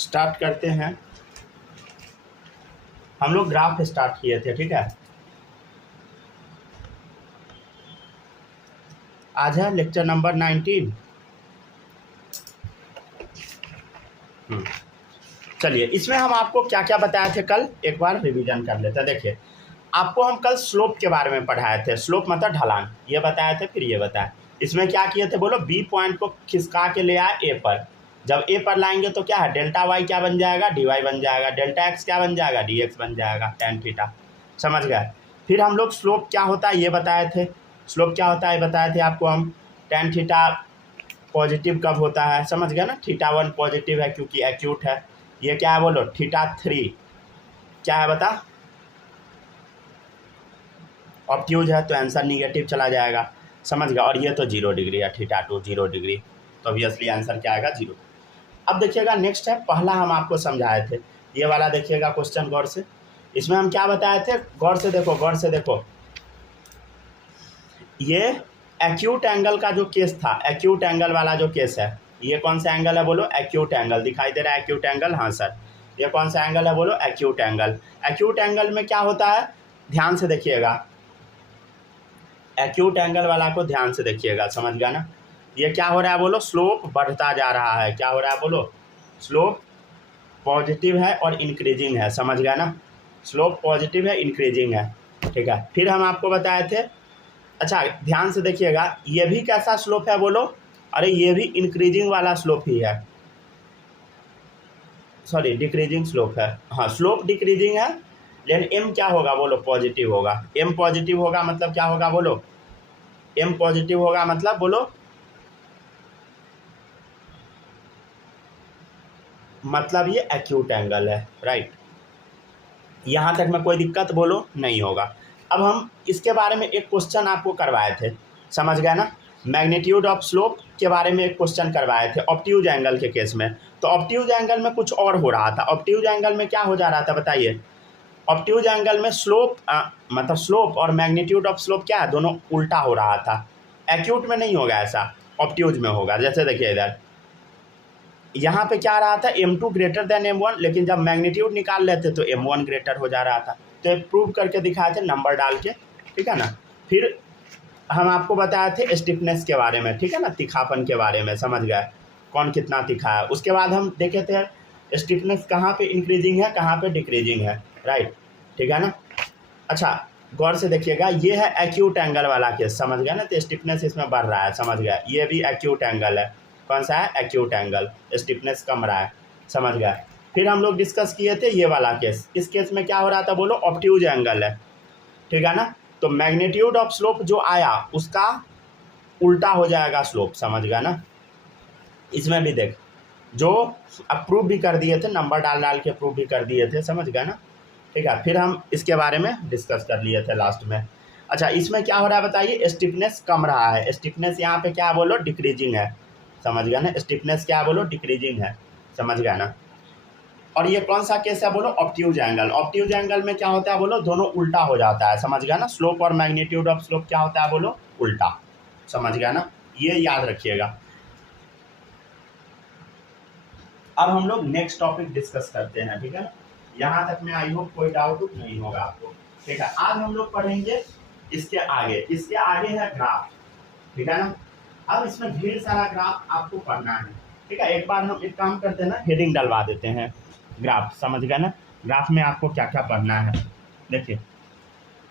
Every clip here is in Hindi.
स्टार्ट करते हैं। हम लोग ग्राफ स्टार्ट किए थे, ठीक है। आज है लेक्चर नंबर 19। चलिए, इसमें हम आपको क्या क्या बताए थे कल, एक बार रिवीजन कर लेते हैं। देखिए, आपको हम कल स्लोप के बारे में पढ़ाए थे। स्लोप मतलब ढलान, ये बताए थे, फिर ये बताया। इसमें क्या किए थे बोलो, बी पॉइंट को खिसका के ले आए ए पर। जब ए पर लाएंगे तो क्या है, डेल्टा वाई क्या बन जाएगा, डी वाई बन जाएगा। डेल्टा एक्स क्या बन जाएगा, डी एक्स बन जाएगा, टेन थीटा। समझ गए। फिर हम लोग स्लोप क्या होता है ये बताए थे। स्लोप क्या होता है बताए थे आपको हम। टेन थीटा पॉजिटिव कब होता है, समझ गया ना। थीटा 1 पॉजिटिव है क्योंकि एक्यूट है। ये क्या है बोलो, थीटा 3 क्या है बता, ऑब्ट्यूज है, तो आंसर निगेटिव चला जाएगा। समझ गया। और ये तो 0 डिग्री है, थीटा 2 0 डिग्री, तो ऑब्वियसली आंसर क्या आएगा, 0। अब देखिएगा, नेक्स्ट है, पहला हम आपको समझाए थे, ये वाला देखिएगा क्वेश्चन गौर से। इसमें हम क्या बताए थे, गौर से देखो, गौर से देखो। ये एक्यूट एंगल का जो केस था, एक्यूट एंगल वाला जो केस है, ये कौन सा एंगल है बोलो, एक्यूट एंगल। दिखाई दे रहा है एक्यूट एंगल, हाँ सर। ये कौन सा एंगल है बोलो, एक्यूट एंगल। एक्यूट एंगल में क्या होता है, ध्यान से देखिएगा, एक्यूट एंगल वाला को ध्यान से देखिएगा, समझ गया ना। ये क्या हो रहा है बोलो, स्लोप बढ़ता जा रहा है। क्या हो रहा है बोलो, स्लोप पॉजिटिव है और इंक्रीजिंग है, समझ गया ना। स्लोप पॉजिटिव है, इंक्रीजिंग है, ठीक है। फिर हम आपको बताए थे, अच्छा ध्यान से देखिएगा, ये भी कैसा स्लोप है बोलो, अरे ये भी इंक्रीजिंग वाला स्लोप ही है, सॉरी डिक्रीजिंग स्लोप है। हाँ, स्लोप डिक्रीजिंग है, लेकिन एम क्या होगा बोलो, पॉजिटिव होगा। एम पॉजिटिव होगा मतलब क्या होगा बोलो, एम पॉजिटिव होगा मतलब बोलो, मतलब ये एक्यूट एंगल है, राइट। यहाँ तक में कोई दिक्कत बोलो नहीं होगा। अब हम इसके बारे में एक क्वेश्चन आपको करवाए थे, समझ गए ना। मैग्नीट्यूड ऑफ स्लोप के बारे में एक क्वेश्चन करवाए थे ऑब्ट्यूज एंगल के केस में। तो ऑब्ट्यूज एंगल में कुछ और हो रहा था। ऑब्ट्यूज एंगल में क्या हो जा रहा था बताइए। ऑब्ट्यूज एंगल में स्लोप मतलब स्लोप और मैग्नीट्यूड ऑफ स्लोप क्या है, दोनों उल्टा हो रहा था। एक्यूट में नहीं होगा ऐसा, ऑब्ट्यूज में होगा। जैसे देखिए इधर, यहाँ पे क्या आ रहा था, m2 ग्रेटर देन m1, लेकिन जब मैग्नीट्यूड निकाल लेते तो m1 ग्रेटर हो जा रहा था। तो प्रूव करके दिखाए थे नंबर डाल के, ठीक है ना। फिर हम आपको बताए थे स्टिफनेस के बारे में, ठीक है ना, तीखापन के बारे में, समझ गए कौन कितना तीखा है। उसके बाद हम देखे थे स्टिफनेस कहाँ पे इंक्रीजिंग है, कहाँ पे डिक्रीजिंग है, राइट, ठीक है ना। अच्छा गौर से देखिएगा, ये है एक्यूट एंगल वाला केस, समझ गया ना। तो स्टिफनेस इसमें बढ़ रहा है, समझ गया। ये भी एक्यूट एंगल है, कौन सा है, एक्यूट एंगल, स्टिफनेस कम रहा है, समझ गया। फिर हम लोग डिस्कस किए थे ये वाला केस। इस केस में क्या हो रहा था बोलो, ऑब्ट्यूज एंगल है, ठीक है ना। तो मैग्नीट्यूड ऑफ स्लोप जो आया उसका उल्टा हो जाएगा स्लोप, समझ गया ना। इसमें भी देख, जो अप्रूव भी कर दिए थे, नंबर डाल डाल के अप्रूव भी कर दिए थे, समझ गया ना, ठीक है। फिर हम इसके बारे में डिस्कस कर लिए थे लास्ट में। अच्छा, इसमें क्या हो रहा है बताइए, स्टिफनेस कम रहा है। स्टिफनेस यहाँ पे क्या बोलो, डिक्रीजिंग है, समझ गया ना। स्टिफनेस क्या बोलो, डिक्रीजिंग है, समझ गया ना। और ये कौन सा केस है बोलो, ऑब्ट्यूज एंगल। ऑब्ट्यूज एंगल में क्या होता है बोलो, दोनों उल्टा हो जाता है, समझ गया ना। स्लोप और मैग्नीट्यूड ऑफ स्लोप क्या होता है बोलो, उल्टा, समझ गया ना। ये याद रखिएगा। अब हम लोग नेक्स्ट टॉपिक डिस्कस करते हैं, ठीक है ना। यहाँ तक में आई होप कोई डाउट नहीं होगा आपको, ठीक है। आज हम लोग पढ़ेंगे इसके आगे। इसके आगे है ग्राफ, ठीक है ना। अब इसमें ढेर सारा ग्राफ आपको पढ़ना है, ठीक है। एक बार हम एक काम करते हैं ना, हेडिंग डलवा देते हैं ग्राफ, समझ गए ना। ग्राफ में आपको क्या क्या पढ़ना है, देखिए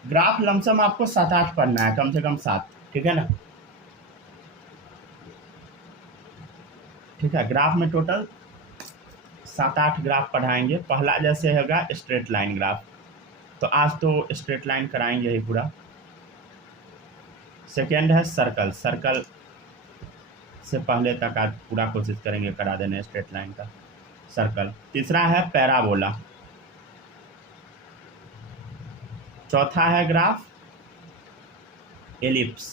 ग्राफ लमसम आपको 7-8 पढ़ना है, कम से कम 7, ठीक है ना। ठीक है, ग्राफ में टोटल 7-8 ग्राफ पढ़ाएंगे। पहला जैसे होगा स्ट्रेट लाइन ग्राफ, तो आज तो स्ट्रेट लाइन कराएंगे ही पूरा। सेकेंड है सर्कल, सर्कल से पहले तक आज पूरा कोशिश करेंगे करा देने स्ट्रेट लाइन का सर्कल। तीसरा है पैराबोला। चौथा है ग्राफ एलिप्स।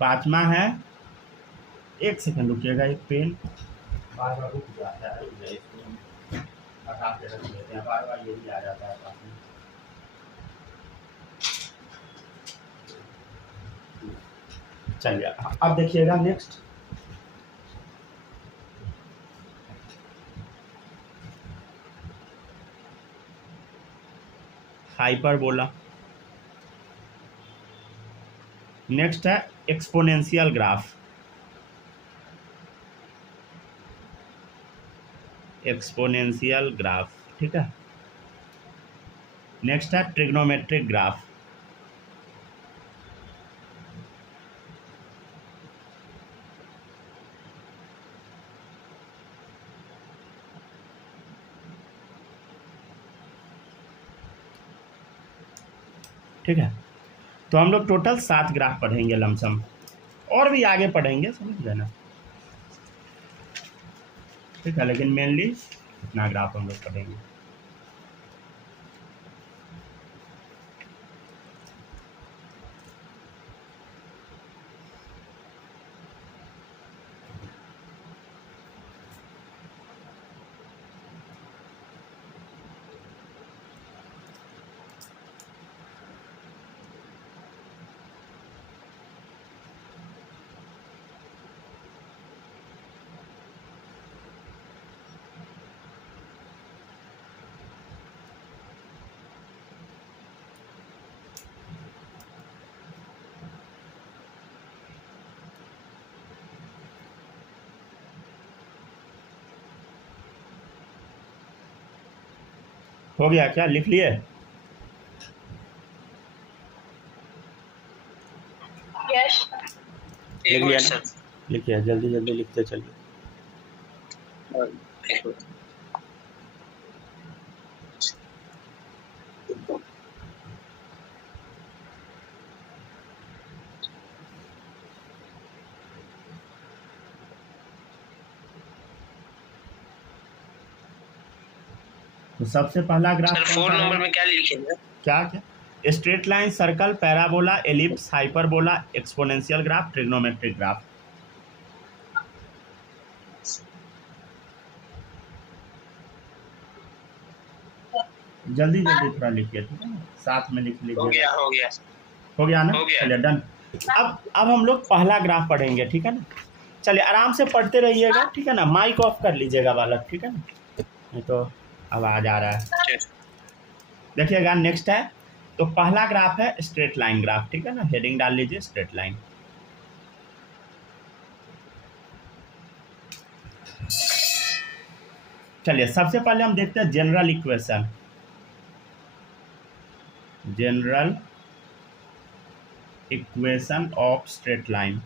पांचवा है, एक सेकंड रुकिएगा, एक पेन बार बार रुक जाता है, हटा के रख लेते हैं, बार बार यही आ जाता है पास में। चलिए अब देखिएगा नेक्स्ट, हाइपरबोला। नेक्स्ट है एक्सपोनेंशियल ग्राफ, एक्सपोनेंशियल ग्राफ, ठीक है। नेक्स्ट है ट्रिग्नोमेट्रिक ग्राफ, ठीक है। तो हम लोग टोटल 7 ग्राफ पढ़ेंगे लमसम, और भी आगे पढ़ेंगे, समझ गए ना, ठीक है। लेकिन मेनली इतना ग्राफ हम लोग पढ़ेंगे। हो गया क्या, लिख लिए? यस लिख लिया ना? लिखिए, जल्दी जल्दी लिखते चलिए। तो सबसे पहला ग्राफ सर 4 नंबर में क्या लिखेंगे? क्या क्या? Straight line, circle, parabola, ellipse, hyperbola, exponential graph, trigonometric graph. जल्दी जल्दी थोड़ा लिखिए, ठीक है, साथ में लिख लीजिए। हो गया हो गया हो गया ना? हो गया। चलिए डन। अब हम लोग पहला ग्राफ पढ़ेंगे, ठीक है ना। चलिए आराम से पढ़ते रहिएगा, ठीक है ना। माइक ऑफ कर लीजिएगा बालक, ठीक है ना, नहीं तो आवाज आ रहा है। देखिएगा नेक्स्ट है, तो पहला ग्राफ है स्ट्रेट लाइन ग्राफ, ठीक है ना। हेडिंग डाल लीजिए स्ट्रेट लाइन। चलिए सबसे पहले हम देखते हैं general equation, general equation of straight line,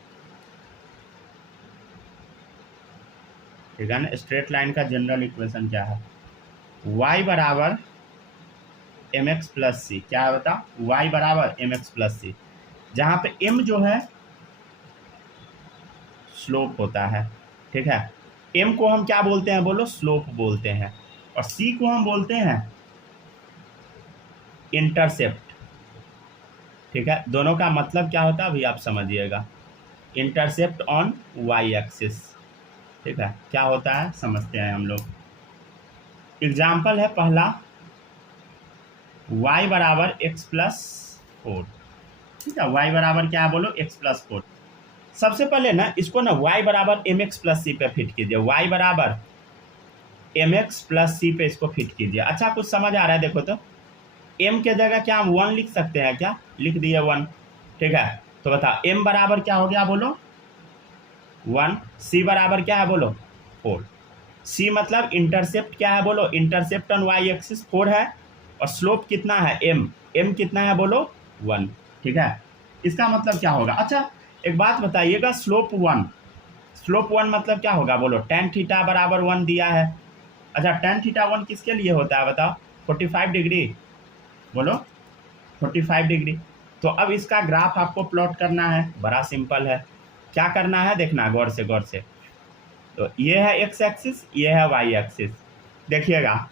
ठीक है ना। स्ट्रेट लाइन का जनरल इक्वेशन क्या है? y बराबर एम एक्स प्लस सी। क्या है बता? y बराबर एम एक्स प्लस सी, जहाँ पे m जो है स्लोप होता है, ठीक है। m को हम क्या बोलते हैं बोलो? स्लोप बोलते हैं। और c को हम बोलते हैं इंटरसेप्ट, ठीक है। दोनों का मतलब क्या होता है अभी आप समझिएगा। इंटरसेप्ट ऑन y एक्सिस, ठीक है। क्या होता है समझते हैं हम लोग। एग्जाम्पल है पहला, y बराबर एक्स प्लस 4, ठीक है। y बराबर क्या है बोलो? X plus 4। सबसे पहले ना इसको ना y बराबर एम एक्स प्लस सी पे फिट कीजिए, y बराबर एम एक्स प्लस सी पे इसको फिट कीजिए। अच्छा कुछ समझ आ रहा है? देखो तो m के जगह क्या हम 1 लिख सकते हैं क्या? लिख दिए 1, ठीक है। तो बता m बराबर क्या हो गया बोलो? 1। c बराबर क्या है बोलो? 4। c मतलब इंटरसेप्ट क्या है बोलो? इंटरसेप्ट ऑन y एक्सिस 4 है, और स्लोप कितना है? m कितना है बोलो? 1, ठीक है। इसका मतलब क्या होगा? अच्छा एक बात बताइएगा, स्लोप 1 मतलब क्या होगा बोलो? tan थीटा बराबर 1 दिया है। अच्छा tan थीटा 1 किसके लिए होता है बताओ? 45 डिग्री, बोलो 45 डिग्री। तो अब इसका ग्राफ आपको प्लॉट करना है, बड़ा सिंपल है। क्या करना है देखना गौर से, गौर से। तो ये है एक्स एक्सिस, ये है वाई एक्सिस। देखिएगा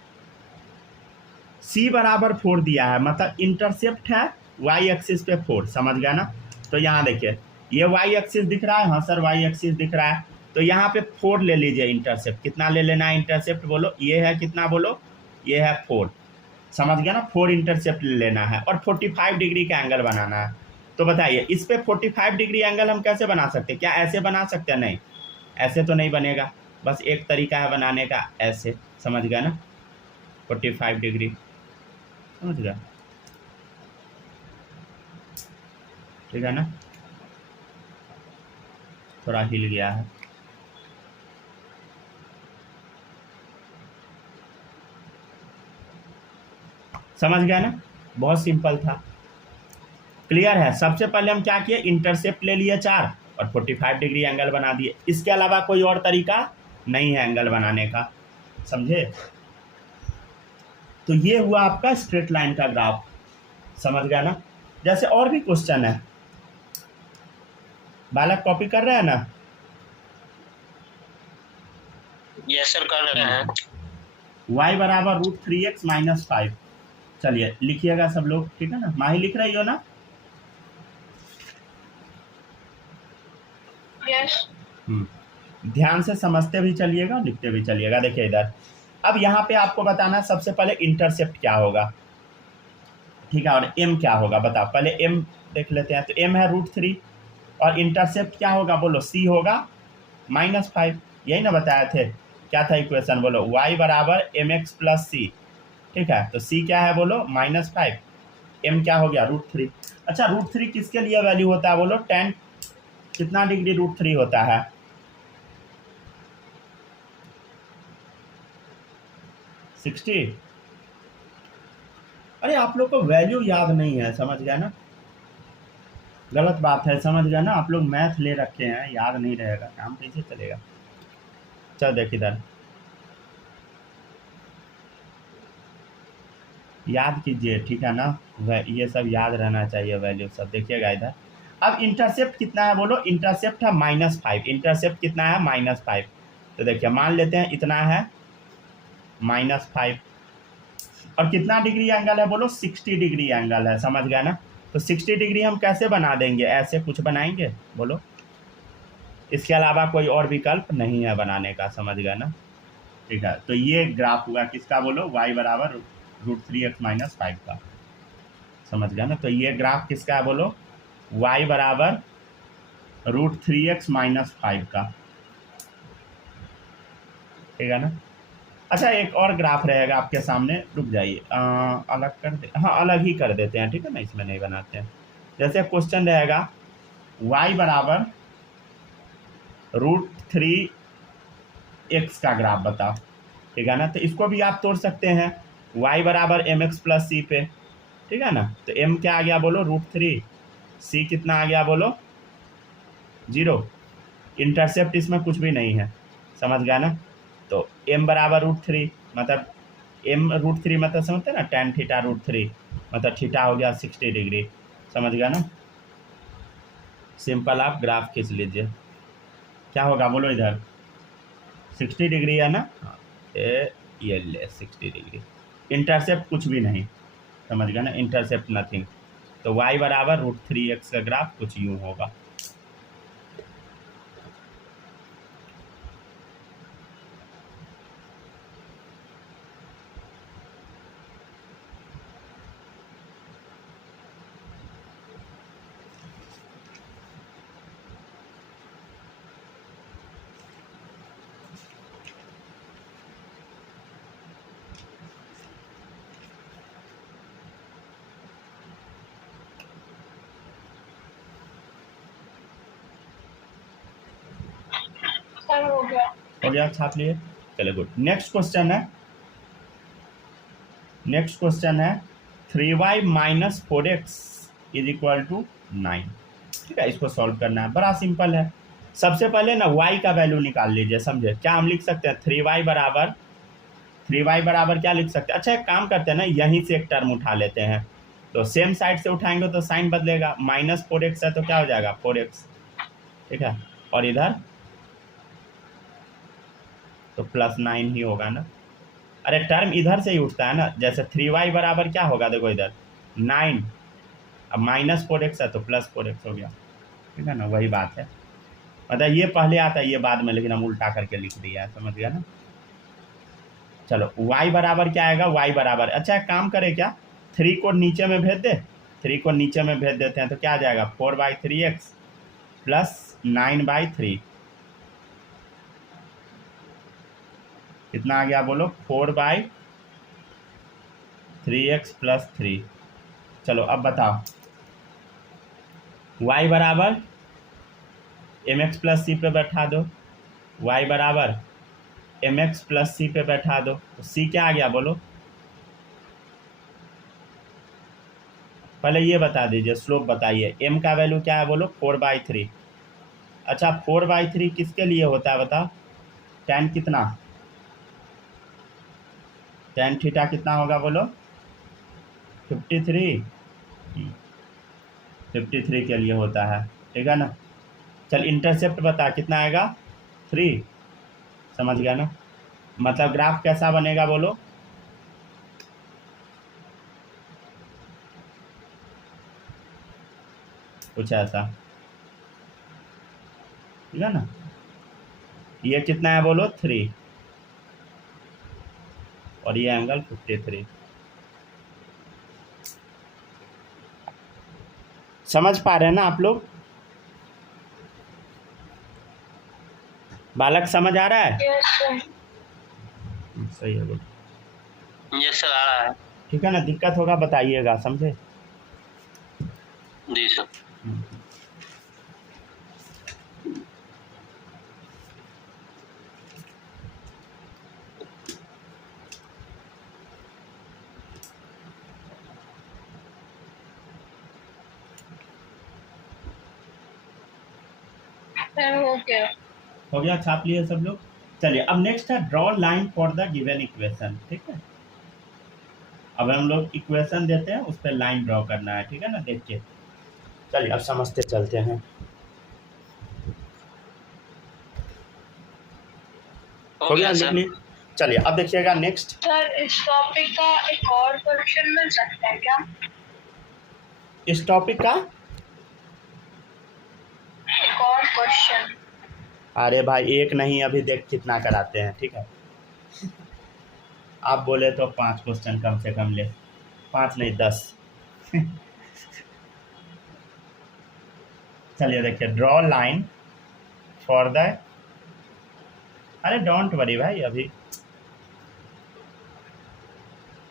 c बराबर 4 दिया है, मतलब इंटरसेप्ट है वाई एक्सिस पे 4, समझ गया ना। तो यहाँ देखिए ये वाई एक्सिस दिख रहा है, हाँ सर वाई एक्सिस दिख रहा है। तो यहाँ पे 4 ले लीजिए इंटरसेप्ट। कितना ले लेना है इंटरसेप्ट बोलो? ये है कितना बोलो? ये है 4, समझ गया ना। 4 इंटरसेप्ट ले लेना है और 45 डिग्री का एंगल बनाना है। तो बताइए इस पे 45 डिग्री एंगल हम कैसे बना सकते हैं? क्या ऐसे बना सकते हैं? नहीं, ऐसे तो नहीं बनेगा। बस एक तरीका है बनाने का, ऐसे। समझ गया ना? 45 डिग्री, समझ गया? ठीक है ना? थोड़ा हिल गया है। समझ गया ना? बहुत सिंपल था, क्लियर है। सबसे पहले हम क्या किए, इंटरसेप्ट ले लिए 4 और 45 डिग्री एंगल बना दिए। इसके अलावा कोई और तरीका नहीं है एंगल बनाने का, समझे? तो ये हुआ आपका स्ट्रेट लाइन का ग्राफ, समझ गया ना? जैसे और भी क्वेश्चन है, बालक कॉपी कर रहे हैं ना? यस सर कर रहे हैं। y बराबर √3x - 5। चलिए लिखिएगा सब लोग, ठीक है ना? माही लिख रही हो ना? यस। ध्यान से समझते भी चलिएगा, लिखते भी चलिएगा। देखिए इधर, अब यहाँ पे आपको बताना है सबसे पहले इंटरसेप्ट क्या होगा, ठीक है, और m क्या होगा बताओ। पहले m देख लेते हैं। तो m है √3 और इंटरसेप्ट क्या होगा बोलो? c होगा -5। यही ना बताए थे? क्या था इक्वेशन बोलो? y बराबर mx + c, ठीक है। तो c क्या है बोलो? -5। m क्या हो गया? √3। अच्छा, √3 किसके लिए वैल्यू होता है बोलो? 10 कितना डिग्री √3 होता है? 60। अरे आप लोग को वैल्यू याद नहीं है, समझ गया ना? गलत बात है, समझ गया ना? आप लोग मैथ ले रखे हैं, याद नहीं रहेगा, काम कैसे चलेगा? चल देख इधर, याद कीजिए, ठीक है ना? ये सब याद रहना चाहिए, वैल्यू सब। देखिएगा इधर, अब इंटरसेप्ट कितना है बोलो? इंटरसेप्ट है -5। इंटरसेप्ट कितना है? -5। तो देखिए मान लेते हैं इतना है -5, और कितना डिग्री एंगल है बोलो? 60 डिग्री एंगल है, समझ गया ना? तो 60 डिग्री हम कैसे बना देंगे? ऐसे कुछ बनाएंगे बोलो? इसके अलावा कोई और विकल्प नहीं है बनाने का, समझ गया ना? ठीक है, तो ये ग्राफ हुआ किसका बोलो? y बराबर √3x - 5 का, समझ गया ना? तो ये ग्राफ किसका है बोलो? y बराबर √3x - 5 का, ठीक है ना? अच्छा, एक और ग्राफ रहेगा आपके सामने, रुक जाइए, अलग कर दे, हाँ अलग ही कर देते हैं, ठीक है ना? इसमें नहीं बनाते हैं। जैसे क्वेश्चन रहेगा y बराबर √3x का ग्राफ बताओ, ठीक है ना? तो इसको भी आप तोड़ सकते हैं, y बराबर mx + c पे, ठीक है ना? तो m क्या आ गया बोलो? √3, c कितना आ गया बोलो? 0। इंटरसेप्ट इसमें कुछ भी नहीं है, समझ गया ना? तो m बराबर √3, मतलब m √3 मतलब समझते हैं ना? tan थीटा √3 मतलब थीटा हो गया 60 डिग्री, समझ गया ना? सिंपल, आप ग्राफ खींच लीजिए, क्या होगा बोलो? इधर 60 डिग्री है ना? हाँ, ये ले 60 डिग्री। इंटरसेप्ट कुछ भी नहीं, समझ गया ना? Intercept nothing. तो y बराबर √3x का ग्राफ कुछ यूँ होगा। सर हो गया। हो गया, छाप लिए? चलो गुड। नेक्स्ट क्वेश्चन है, नेक्स्ट क्वेश्चन है 3y - 4x = 9, ठीक है? इसको सॉल्व करना है, बड़ा सिंपल है। सबसे पहले ना y का वैल्यू निकाल लीजिए, समझे? क्या हम लिख सकते हैं? 3y बराबर क्या लिख सकते हैं? अच्छा, एक काम करते हैं ना, यहीं से एक टर्म उठा लेते हैं, तो सेम साइड से उठाएंगे तो साइन बदलेगा। -4x है तो क्या हो जाएगा? 4x, ठीक है? और इधर तो +9 ही होगा ना? अरे टर्म इधर से ही उठता है ना, जैसे 3y बराबर क्या होगा? देखो इधर 9, अब -4x है तो +4x हो गया, ठीक है ना? वही बात है, मतलब ये पहले आता है, ये बाद में, लेकिन हम उल्टा करके लिख दिया है, समझ गया ना? चलो y बराबर क्या आएगा? y बराबर, अच्छा एक काम करें क्या, 3 को नीचे में भेज दे, 3 को नीचे में भेज देते हैं तो क्या आ जाएगा 4/3x प्लस 9/3 कितना आ गया बोलो 4/3x प्लस 3। चलो अब बताओ y बराबर mx प्लस सी पे बैठा दो, y बराबर mx प्लस सी पे बैठा दो तो c क्या आ गया बोलो। पहले ये बता दीजिए, स्लोप बताइए, m का वैल्यू क्या है बोलो 4/3। अच्छा 4/3 किसके लिए होता है बताओ, tan कितना, tan थीटा कितना होगा बोलो 53 के लिए होता है, ठीक है ना। चल इंटरसेप्ट बता कितना आएगा 3, समझ गया ना। मतलब ग्राफ कैसा बनेगा बोलो, कुछ ऐसा, ठीक है ना। ये कितना है बोलो 3 और ये एंगल 53। समझ पा रहे हैं ना आप लोग, बालक समझ आ रहा है। Yes sir. सही है बोलो, यस सर आ रहा है। ठीक है ना। दिक्कत होगा बताइएगा, समझे। जी सर। हो गया, छाप लिए सब लोग। चलिए अब नेक्स्ट है draw line for the given equation, ठीक है। अब हम लोग इक्वेशन देते हैं, उस पर लाइन ड्रॉ करना है, ठीक है ना। देखिए चलिए अब समझते चलते हैं। हो गया लिख लिए। चलिए अब देखिएगा नेक्स्ट। सर इस टॉपिक का एक और क्वेश्चन मिल सकता है क्या? इस टॉपिक का एक और क्वेश्चन। अरे भाई एक नहीं, अभी देख कितना कराते हैं, ठीक है। आप बोले तो 5 क्वेश्चन कम से कम ले, 5 नहीं 10। चलिए देखिए ड्रॉ लाइन फॉर द, अरे डोंट वरी भाई अभी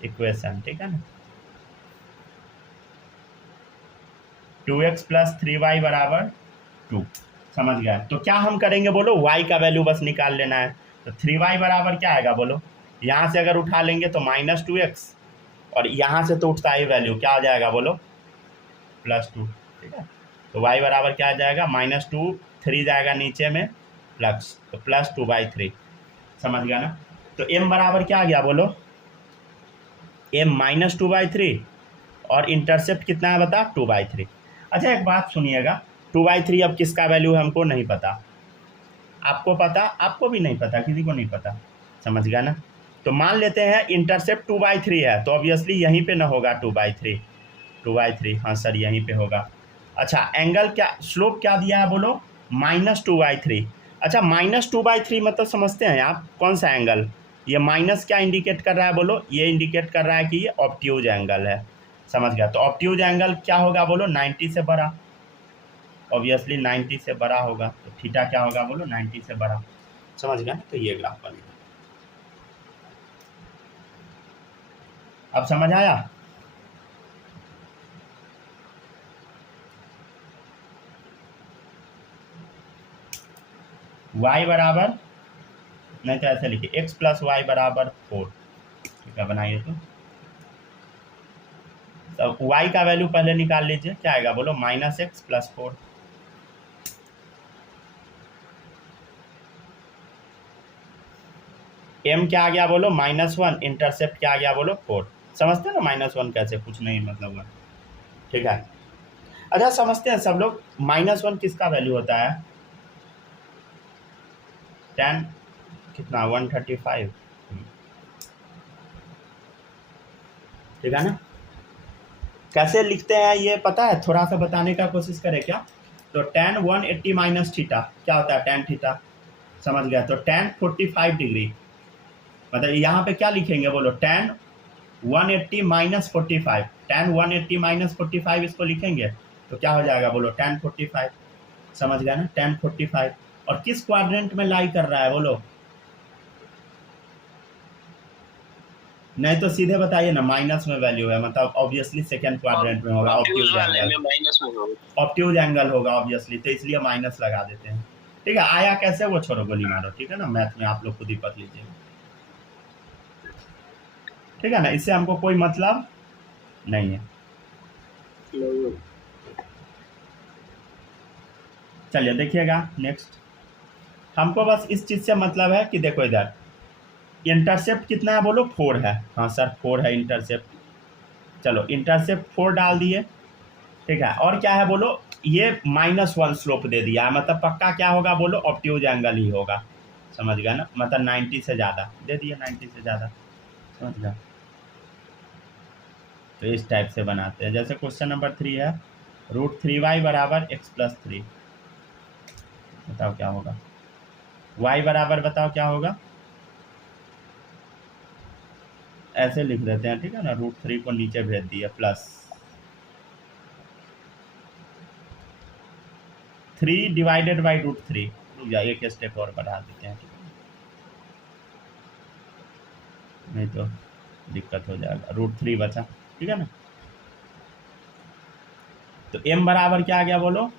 इक्वेशन, ठीक है ना। 2x प्लस 3y बराबर 2, समझ गया। तो क्या हम करेंगे बोलो, y का वैल्यू बस निकाल लेना है। तो 3y बराबर क्या आएगा बोलो, यहाँ से अगर उठा लेंगे तो -2x और यहाँ से तो उठता ही वैल्यू क्या आ जाएगा बोलो +2, ठीक है। तो y बराबर क्या आ जाएगा -2, 3 जाएगा नीचे में प्लस, तो +2/3, समझ गया ना। तो m बराबर क्या आ गया बोलो, m -2/3 और इंटरसेप्ट कितना है बता 2/3। अच्छा एक बात सुनिएगा, 2/3 अब किसका वैल्यू है हमको नहीं पता, आपको पता, आपको भी नहीं पता, किसी को नहीं पता, समझ गया ना। तो मान लेते हैं इंटरसेप्ट 2/3 है, तो ऑब्वियसली यहीं पे ना होगा 2/3, हाँ सर यहीं पे होगा। अच्छा एंगल क्या, स्लोप क्या दिया है बोलो -2/3। अच्छा -2/3 मतलब समझते हैं आप कौन सा एंगल, ये माइनस क्या इंडिकेट कर रहा है बोलो, ये इंडिकेट कर रहा है कि ये ऑब्ट्यूज एंगल है, समझ गया। तो ऑब्ट्यूज एंगल क्या होगा बोलो 90 से बड़ा, ऑब्वियसली 90 से बड़ा होगा, तो थीटा क्या होगा बोलो 90 से बड़ा, समझ गया। तो ये ग्राफ बनेगा। अब समझ आया। y बराबर, नहीं तो ऐसे लिखिए x प्लस वाई बराबर 4, ठीक है बनाइए। तो y का वैल्यू पहले निकाल लीजिए, क्या आएगा बोलो -x प्लस 4। m क्या आ गया बोलो -1, इंटरसेप्ट क्या आ गया बोलो 4। समझते हैं ना -1 कैसे, कुछ नहीं मतलब, ठीक है। अच्छा समझते हैं सब लोग -1 किसका वैल्यू होता है, tan कितना 135, ठीक है ना। कैसे लिखते हैं ये पता है, थोड़ा सा बताने का कोशिश करें क्या। तो tan 180 माइनस थीटा क्या होता है tan थीटा, समझ गया। तो tan 45 डिग्री, मतलब यहाँ पे क्या लिखेंगे बोलो tan 180 माइनस 45, tan 180 माइनस 45 इसको लिखेंगे तो क्या हो जाएगा बोलो, tan 45। समझ गया ना, tan 45। और किस क्वाड्रेंट में लाई कर रहा है बोलो, नहीं तो सीधे बताइए ना, माइनस में वैल्यू है मतलब ऑब्वियसली सेकंड क्वाड्रेंट में होगा, ऑब्ट्यूज एंगल, माइनस में होगा, ऑब्ट्यूज एंगल होगा ऑब्वियसली, तो इसलिए माइनस लगा देते हैं। ठीक है, आया कैसे वो छोड़ो, गोली मारो, ठीक है ना, मैथ में आप लोग खुद ही पढ़ लीजिए, ठीक है ना, इससे हमको कोई मतलब नहीं है। चलिए देखिएगा नेक्स्ट, हमको बस इस चीज़ से मतलब है कि देखो इधर इंटरसेप्ट कितना है बोलो, 4 है, हाँ सर 4 है इंटरसेप्ट, चलो इंटरसेप्ट 4 डाल दिए, ठीक है, और क्या है बोलो, ये -1 स्लोप दे दिया है, मतलब पक्का क्या होगा बोलो, ऑब्ट्यूज एंगल ही होगा, समझ गया ना, मतलब 90 से ज़्यादा दे दिए, 90 से ज़्यादा, समझ गया। तो इस टाइप से बनाते हैं, जैसे क्वेश्चन नंबर 3 है, √3y बराबर x+3, बताओ क्या होगा, y बराबर बताओ क्या होगा, ऐसे लिख देते हैं, ठीक है ना, √3 को नीचे भेज दिया प्लस 3 डिवाइडेड बाई √3, या एक स्टेप और बढ़ा देते हैं, ठीक है, नहीं तो दिक्कत हो जाएगा, √3 बचा, ठीक है ना। तो m बराबर क्या आ गया बोलो,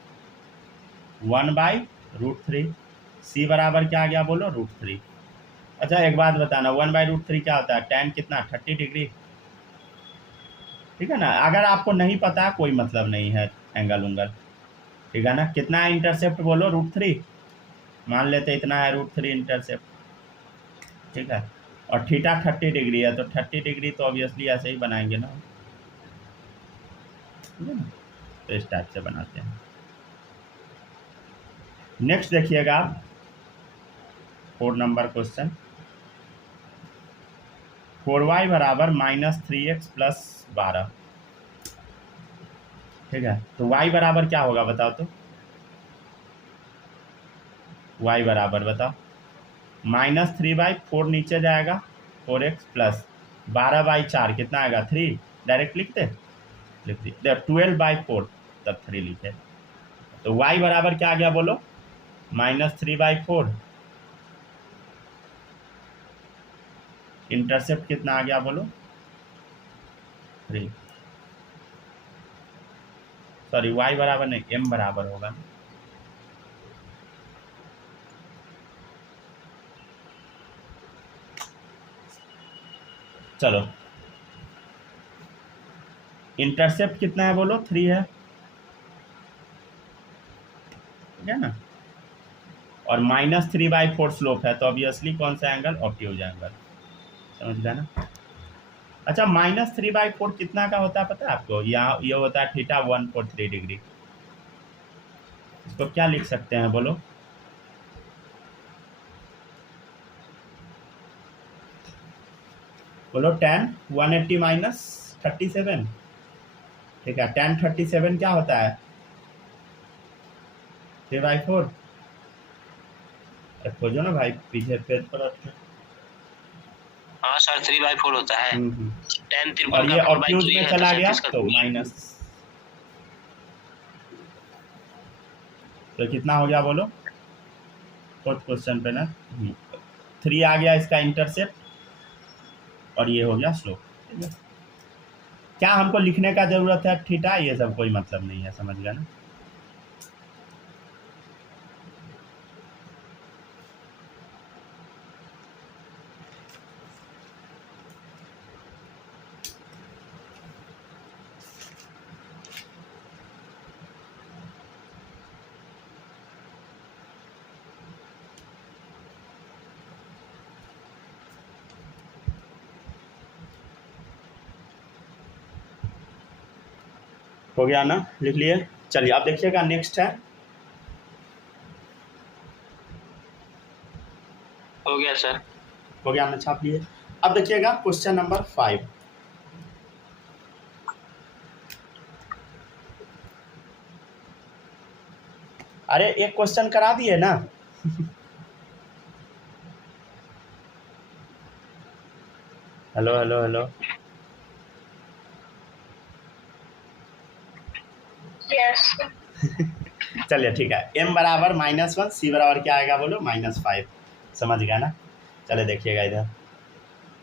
1/√3, c बराबर क्या आ गया बोलो, √3। अच्छा एक बात बताना, 1/√3 क्या होता है, tan कितना, 30 डिग्री, ठीक है ना, अगर आपको नहीं पता कोई मतलब नहीं है, एंगल उंगल, ठीक है ना, कितना है इंटरसेप्ट बोलो, √3, मान लेते इतना है √3 इंटरसेप्ट, ठीक है, और थीटा 30 डिग्री है, तो 30 डिग्री तो ऑब्वियसली ऐसे ही बनाएंगे ना, ठीक है ना, तो इस टाइप से बनाते हैं। नेक्स्ट देखिएगा आप 4 नंबर क्वेश्चन, 4y बराबर -3x + 12, ठीक है, तो y बराबर क्या होगा बताओ तो, y बराबर बताओ, -3/4 नीचे जाएगा, 4x + 12/4 कितना आएगा, 3, डायरेक्ट लिख दिए 12/4, तब 3 लिखे, तो y बराबर क्या आ गया बोलो, -3/4, इंटरसेप्ट कितना आ गया बोलो, 3, सॉरी y बराबर नहीं, m बराबर होगा ना, चलो इंटरसेप्ट कितना है बोलो, 3 है, ठीक है ना, और -3/4 स्लोप है, तो ऑब्वियसली कौन सा एंगल, ऑब्ट्यूज एंगल, समझ गया ना। अच्छा -3/4 कितना का होता है पता है आपको, यहाँ ये होता है थीटा 143 डिग्री, इसको क्या लिख सकते हैं बोलो, बोलो tan 180 माइनस 37, ठीक है, tan 37 क्या होता है, 3/4, अरे खोजो ना भाई, पीछे पेज पर रखो, हाँ सर 3/4 होता है, tan 53 और ये का 4/3 ऑब्ट्यूज में है, चला गया 37 का तो 2 है। माइनस, तो कितना हो गया बोलो, फोर्थ क्वेश्चन पे ना 3 आ गया इसका इंटरसेप्ट, और ये हो गया स्लोप, ठीक है, क्या हमको लिखने का जरूरत है थीटा, ये सब कोई मतलब नहीं है, समझ गया ना। हो गया ना, लिख लिए, चलिए अब देखिएगा नेक्स्ट है, हो गया सर, हो गया, हमने छाप लिए। अब देखिएगा क्वेश्चन नंबर 5, अरे एक क्वेश्चन करा दिए ना, हेलो हेलो हेलो, चलिए ठीक है, m बराबर -1, c बराबर क्या आएगा बोलो -5। समझ गया ना। चलिए देखिएगा इधर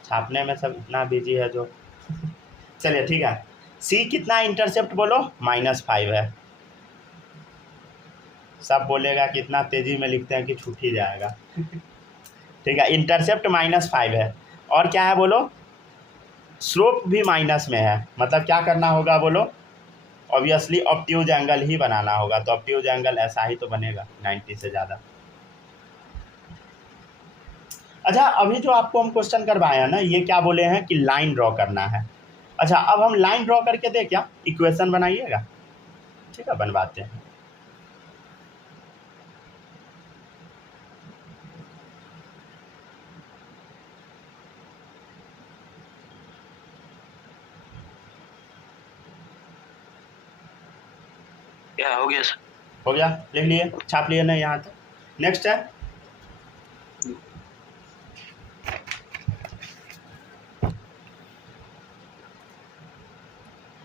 छापने में सब इतना बिजी है जो चलिए ठीक है, c कितना इंटरसेप्ट बोलो -5 है। सब बोलेगा कि इतना तेज़ी में लिखते हैं कि छूट ही जाएगा। ठीक है, इंटरसेप्ट -5 है और क्या है बोलो, स्लोप भी माइनस में है। मतलब क्या करना होगा बोलो, ऑब्वियसली ऑब्ट्यूज एंगल ही बनाना होगा। तो ऑब्ट्यूज एंगल ऐसा ही तो बनेगा 90 से ज़्यादा। अच्छा, अभी जो आपको हम क्वेश्चन करवाए हैं ना, ये क्या बोले हैं कि लाइन ड्रॉ करना है। अच्छा, अब हम लाइन ड्रॉ करके दें क्या, इक्वेशन बनाइएगा। ठीक है, बनवाते हैं। क्या हो गया सर? हो गया, लिख लिए, छाप लिए ना यहाँ तक। नेक्स्ट है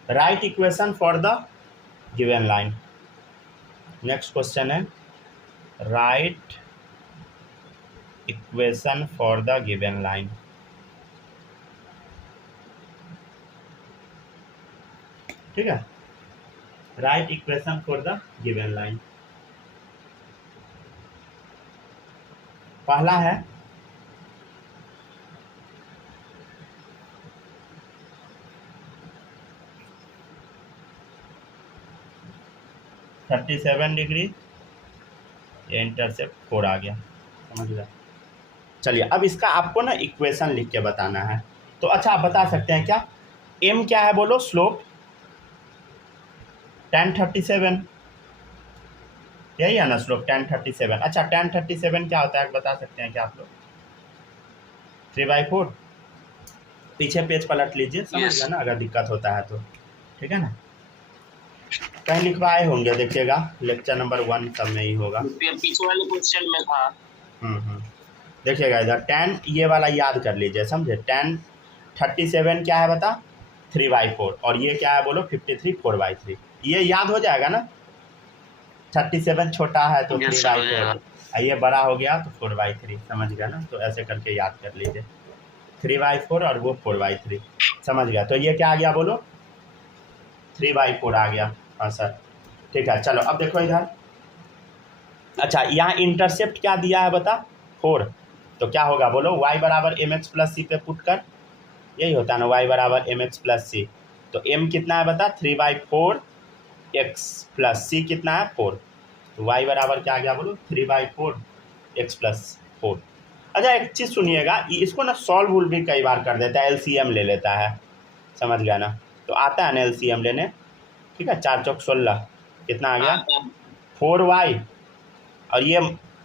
right equation for the given line. Next question है right equation for the given line. ठीक है, right equation for the given line. पहला है (37°), ये इंटरसेप्ट 4 आ गया। समझ गया। चलिए, अब इसका आपको ना इक्वेशन लिख के बताना है। तो अच्छा, आप बता सकते हैं क्या, m क्या है बोलो, स्लोप tan 37, यही है ना स्लोप tan 37। अच्छा, tan 37 क्या होता है बता सकते हैं क्या आप लोग? 3/4। पीछे पेज पलट लीजिए, समझ गया ना, अगर दिक्कत होता है तो। ठीक है ना, कहीं लिखवाए होंगे, देखिएगा लेक्चर नंबर 1 सब में ही होगा। पीछे वाले क्वेश्चन में था। देखिएगा इधर tan, ये वाला याद कर लीजिए, समझे। tan 37 क्या है बता, 3/4, और ये क्या है बोलो 53 4/3। ये याद हो जाएगा ना, 37 छोटा है तो 3/4, ये बड़ा हो गया तो 4/3। समझ गया ना, तो ऐसे करके याद कर लीजिए, 3/4 और वो 4/3। समझ गया। तो ये क्या आ गया बोलो, 3/4 आ गया। हाँ सर, ठीक है। चलो अब देखो इधर, अच्छा यहाँ इंटरसेप्ट क्या दिया है बता, 4। तो क्या होगा बोलो, y बराबर mx प्लस सी पे पुट कर, यही होता है ना, y बराबर mx प्लस सी। तो m कितना है बता, 3/4 x प्लस सी कितना है 4। तो y बराबर क्या आ गया बोलो, 3/4 x प्लस 4। अच्छा, एक चीज़ सुनिएगा, इसको ना सॉल्व भी कई बार कर देता है, एलसीएम ले लेता है। समझ गया ना, तो आता है ना एलसीएम लेने। ठीक है, 4 चौक 16 कितना आ गया 4y, और ये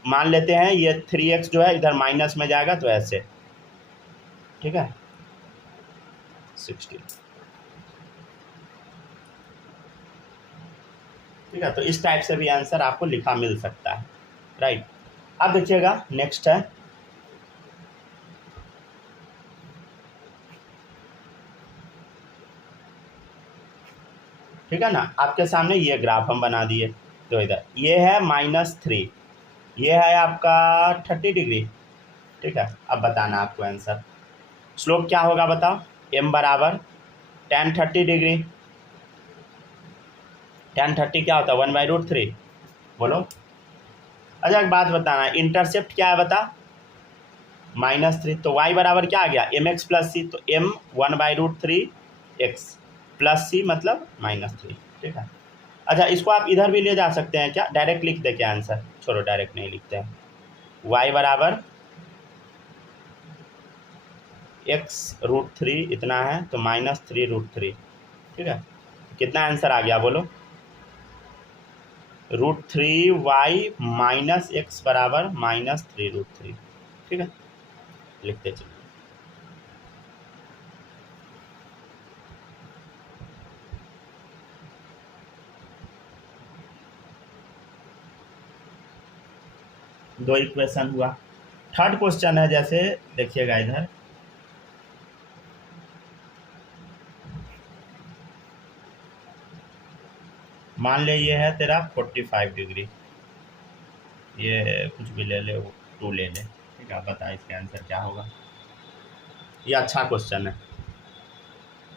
मान लेते हैं ये 3x जो है इधर माइनस में जाएगा, तो ऐसे। ठीक है, 60। ठीक है, तो इस टाइप से भी आंसर आपको लिखा मिल सकता है। राइट, अब देखिएगा नेक्स्ट है ठीक है ना, आपके सामने ये ग्राफ हम बना दिए। तो इधर ये है -3, ये है आपका 30°। ठीक है, अब बताना आपको आंसर। स्लोप क्या होगा बताओ, m बराबर tan 30°। tan 30 क्या होता है, 1/√3। बोलो। अच्छा, एक बात बताना, इंटरसेप्ट क्या है बता, -3। तो y बराबर क्या आ गया, mx प्लस सी। तो m 1/√3x प्लस सी मतलब -3। ठीक है। अच्छा, इसको आप इधर भी ले जा सकते हैं क्या, डायरेक्ट लिख दे क्या आंसर, छोड़ो डायरेक्ट नहीं लिखते हैं। y बराबर x√3 इतना है, तो -3√3। ठीक है, कितना आंसर आ गया बोलो, √3y माइनस x बराबर -3√3। ठीक है, लिखते चलिए। दो इक्वेशन हुआ। थर्ड क्वेश्चन है, जैसे देखिएगा इधर, मान ले ये है तेरा 45 डिग्री, ये कुछ भी ले ले, 2 ले ले, ठीक है। बता इसका आंसर क्या होगा। ये अच्छा क्वेश्चन है।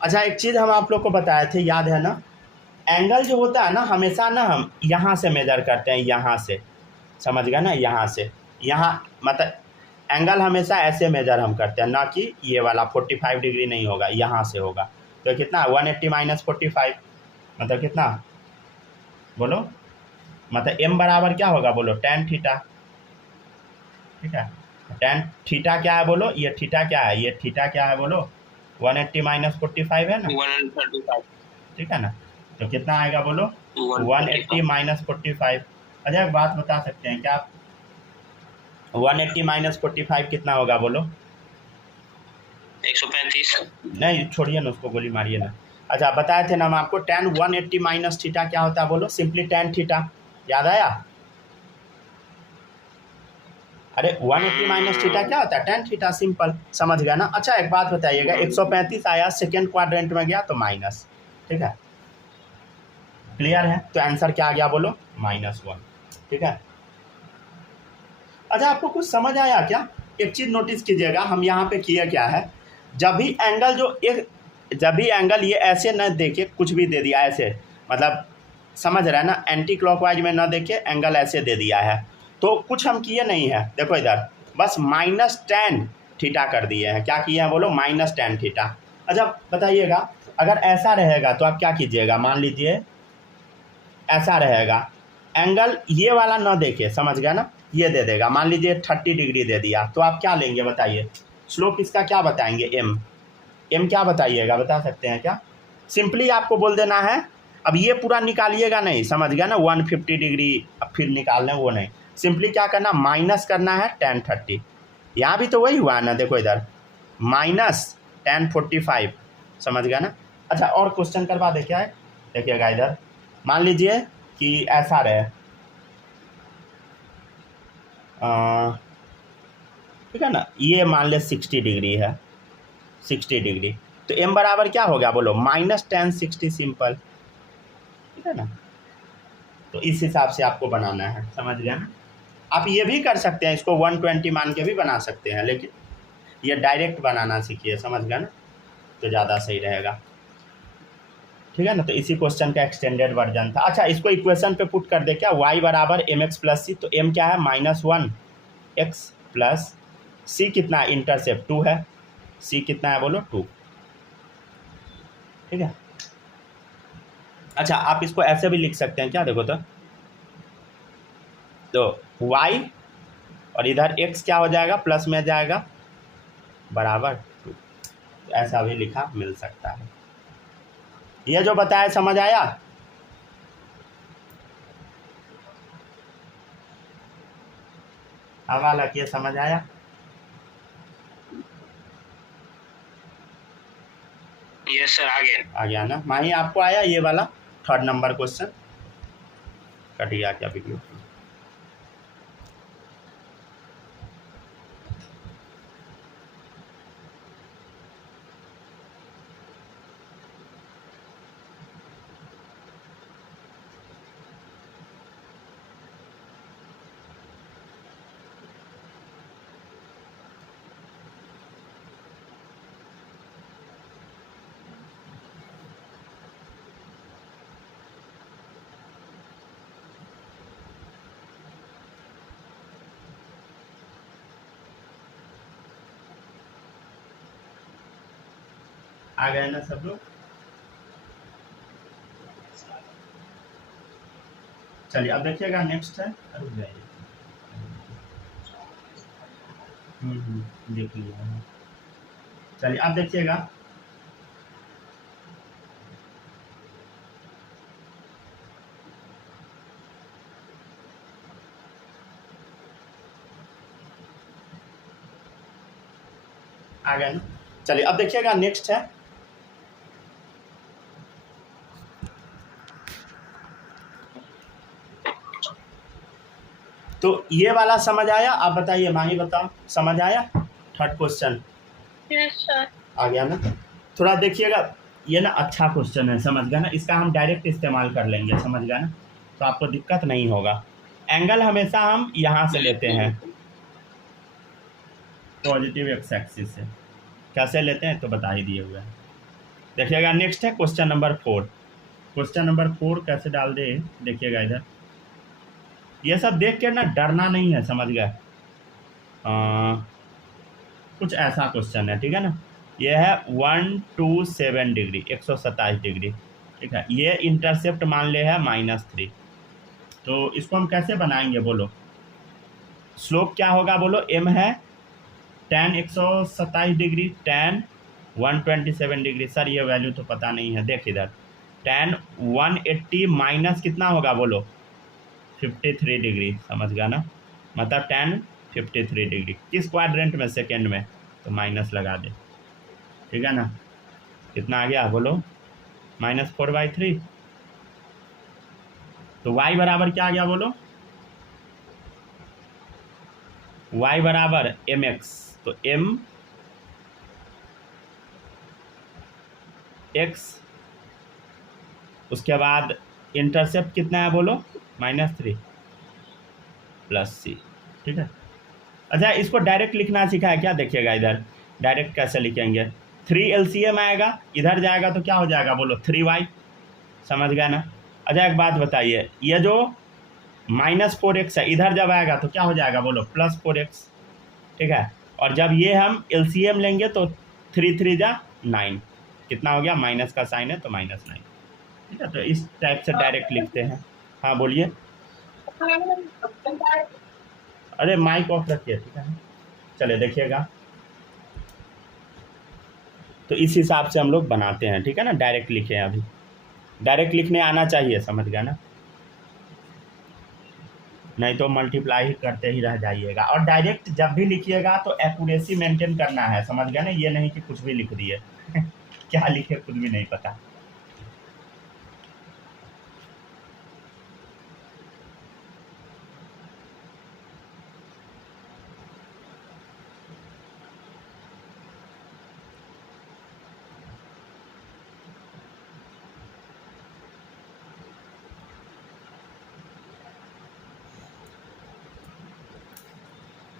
अच्छा एक चीज़ हम आप लोग को बताए थे, याद है ना, एंगल जो होता है ना हमेशा ना हम यहाँ से मेजर करते हैं, यहाँ से, समझ गए ना, यहाँ से, यहाँ मतलब एंगल हमेशा ऐसे मेजर हम करते हैं, ना कि ये वाला 45 डिग्री नहीं होगा, यहाँ से होगा। तो कितना 180 माइनस 45 मतलब कितना बोलो, मतलब m बराबर क्या होगा बोलो, tan थीटा, ठीक है। tan थीटा क्या है बोलो, ये थीटा क्या है, ये थीटा क्या है बोलो, 180 माइनस 45 है ना, 135। ठीक है ना। तो कितना आएगा बोलो, 180 माइनस 45। अच्छा एक बात बता सकते हैं क्या आप, 180 माइनस 45 कितना होगा बोलो, 135। नहीं छोड़िए ना उसको, गोली मारिए ना। अच्छा बताए थे ना हम आपको, tan 180 माइनस थीटा क्या होता है बोलो, सिंपली tan थीटा, याद आया। अरे 180 माइनस थीटा क्या होता है, tan थीटा, सिंपल, समझ गया ना। अच्छा एक बात बताइएगा, 135 आया सेकेंड क्वाड्रेंट में गया तो माइनस, ठीक है, क्लियर है। तो आंसर क्या आ गया बोलो, -1, ठीक है। अच्छा आपको कुछ समझ आया क्या, एक चीज़ नोटिस कीजिएगा, हम यहाँ पे किए क्या है, जब भी एंगल ये ऐसे न देखे, कुछ भी दे दिया ऐसे, मतलब समझ रहे हैं ना, एंटी क्लॉकवाइज में न देखे, एंगल ऐसे दे दिया है, तो कुछ हम किए नहीं है, देखो इधर बस -tan थीटा कर दिए हैं। क्या किए हैं बोलो, -tan थीटा। अच्छा बताइएगा, अगर ऐसा रहेगा तो आप क्या कीजिएगा, मान लीजिए ऐसा रहेगा, एंगल ये वाला न देखे, समझ गया ना, ये दे देगा, मान लीजिए 30 डिग्री दे दिया, तो आप क्या लेंगे बताइए, स्लोप इसका क्या बताएंगे, एम क्या बताइएगा, बता सकते हैं क्या। सिंपली आपको बोल देना है, अब ये पूरा निकालिएगा नहीं, समझ गया ना, 150 डिग्री अब फिर निकालना वो नहीं, सिंपली क्या करना, माइनस करना है tan 30, यहाँ भी तो वही हुआ है ना, देखो इधर -tan 45, समझ गया ना। अच्छा और क्वेश्चन करवा दे क्या है, देखिएगा इधर, मान लीजिए कि ऐसा रहे, ठीक है ना, ये मान ले 60 डिग्री है, 60 डिग्री, तो m बराबर क्या हो गया बोलो, -tan 60, सिंपल, ठीक है ना। तो इस हिसाब से आपको बनाना है, समझ गया ना। आप ये भी कर सकते हैं, इसको 120 मान के भी बना सकते हैं, लेकिन ये डायरेक्ट बनाना सीखिए, समझ गया ना, तो ज़्यादा सही रहेगा, ठीक है ना। तो इसी क्वेश्चन का एक्सटेंडेड वर्जन था। अच्छा इसको इक्वेशन पे पुट कर दे क्या, y बराबर mx प्लस सी, तो m क्या है -1x प्लस सी, कितना इंटरसेप्ट 2 है, सी कितना है बोलो 2, ठीक है। अच्छा आप इसको ऐसे भी लिख सकते हैं क्या, देखो तो y और इधर x क्या हो जाएगा, प्लस में जाएगा, बराबर 2, तो ऐसा भी लिखा मिल सकता है। ये जो बताया समझ आया, हवाला किया, समझ आया, यस सर, आ गया ना माही, आपको आया ये वाला 3rd नंबर क्वेश्चन, कट गया क्या वीडियो, आ गए ना सब लोग। चलिए अब देखिएगा नेक्स्ट है, रुक जाइए, देख लिया, चलिए अब देखिएगा, आ गए ना। चलिए अब देखिएगा नेक्स्ट है, तो ये वाला समझ आया, आप बताइए, माही बताओ, समझ आया 3rd क्वेश्चन, यस सर। आ गया ना। थोड़ा देखिएगा, ये ना अच्छा क्वेश्चन है, समझ गया ना, इसका हम डायरेक्ट इस्तेमाल कर लेंगे, समझ गया ना, तो आपको दिक्कत नहीं होगा। एंगल हमेशा हम यहाँ से लेते हैं, पॉजिटिव एक्स एक्सिस से। कैसे लेते हैं तो बता ही दिए हुए हैं। देखिएगा नेक्स्ट है क्वेश्चन नंबर 4। क्वेश्चन नंबर 4 कैसे डाल दे, देखिएगा इधर। ये सब देख के ना डरना नहीं है, समझ गए। कुछ ऐसा क्वेश्चन है, ठीक है ना। ये है 127 डिग्री, 127 डिग्री, ठीक है। ये इंटरसेप्ट मान ले है -3। तो इसको हम कैसे बनाएंगे बोलो। स्लोप क्या होगा बोलो, m है tan 127 degree, tan 127 degree. Sir ये वैल्यू तो पता नहीं है, देख इधर। tan 180 माइनस कितना होगा बोलो, 53 डिग्री, समझ गया ना। मतलब tan 53 डिग्री किस क्वाड्रेंट में, सेकेंड में, तो माइनस लगा दे, ठीक है ना। कितना आ गया बोलो, -4/3। तो y बराबर क्या आ गया बोलो, y बराबर mx। तो m x, उसके बाद इंटरसेप्ट कितना है बोलो, -3 + c, ठीक है। अच्छा इसको डायरेक्ट लिखना सीखा है क्या, देखिएगा इधर डायरेक्ट कैसे लिखेंगे। 3 LCM आएगा, इधर जाएगा तो क्या हो जाएगा बोलो, 3y, समझ गया ना। अच्छा एक बात बताइए, ये जो -4x है, इधर जब आएगा तो क्या हो जाएगा बोलो, +4x, ठीक है। और जब ये हम LCM लेंगे तो 3 3 जा 9, कितना हो गया, माइनस का साइन है तो -9, ठीक है। तो इस टाइप से डायरेक्ट लिखते हैं। हाँ बोलिए। अरे माइक ऑफ रखिए, ठीक है। चलिए देखिएगा, तो इस हिसाब से हम लोग बनाते हैं, ठीक है ना। डायरेक्ट लिखे हैं, अभी डायरेक्ट लिखने आना चाहिए, समझ गया ना, नहीं तो मल्टीप्लाई ही करते ही रह जाइएगा। और डायरेक्ट जब भी लिखिएगा तो एक्यूरेसी मेंटेन करना है, समझ गया ना। ये नहीं कि कुछ भी लिख दिए क्या लिखे खुद भी नहीं पता।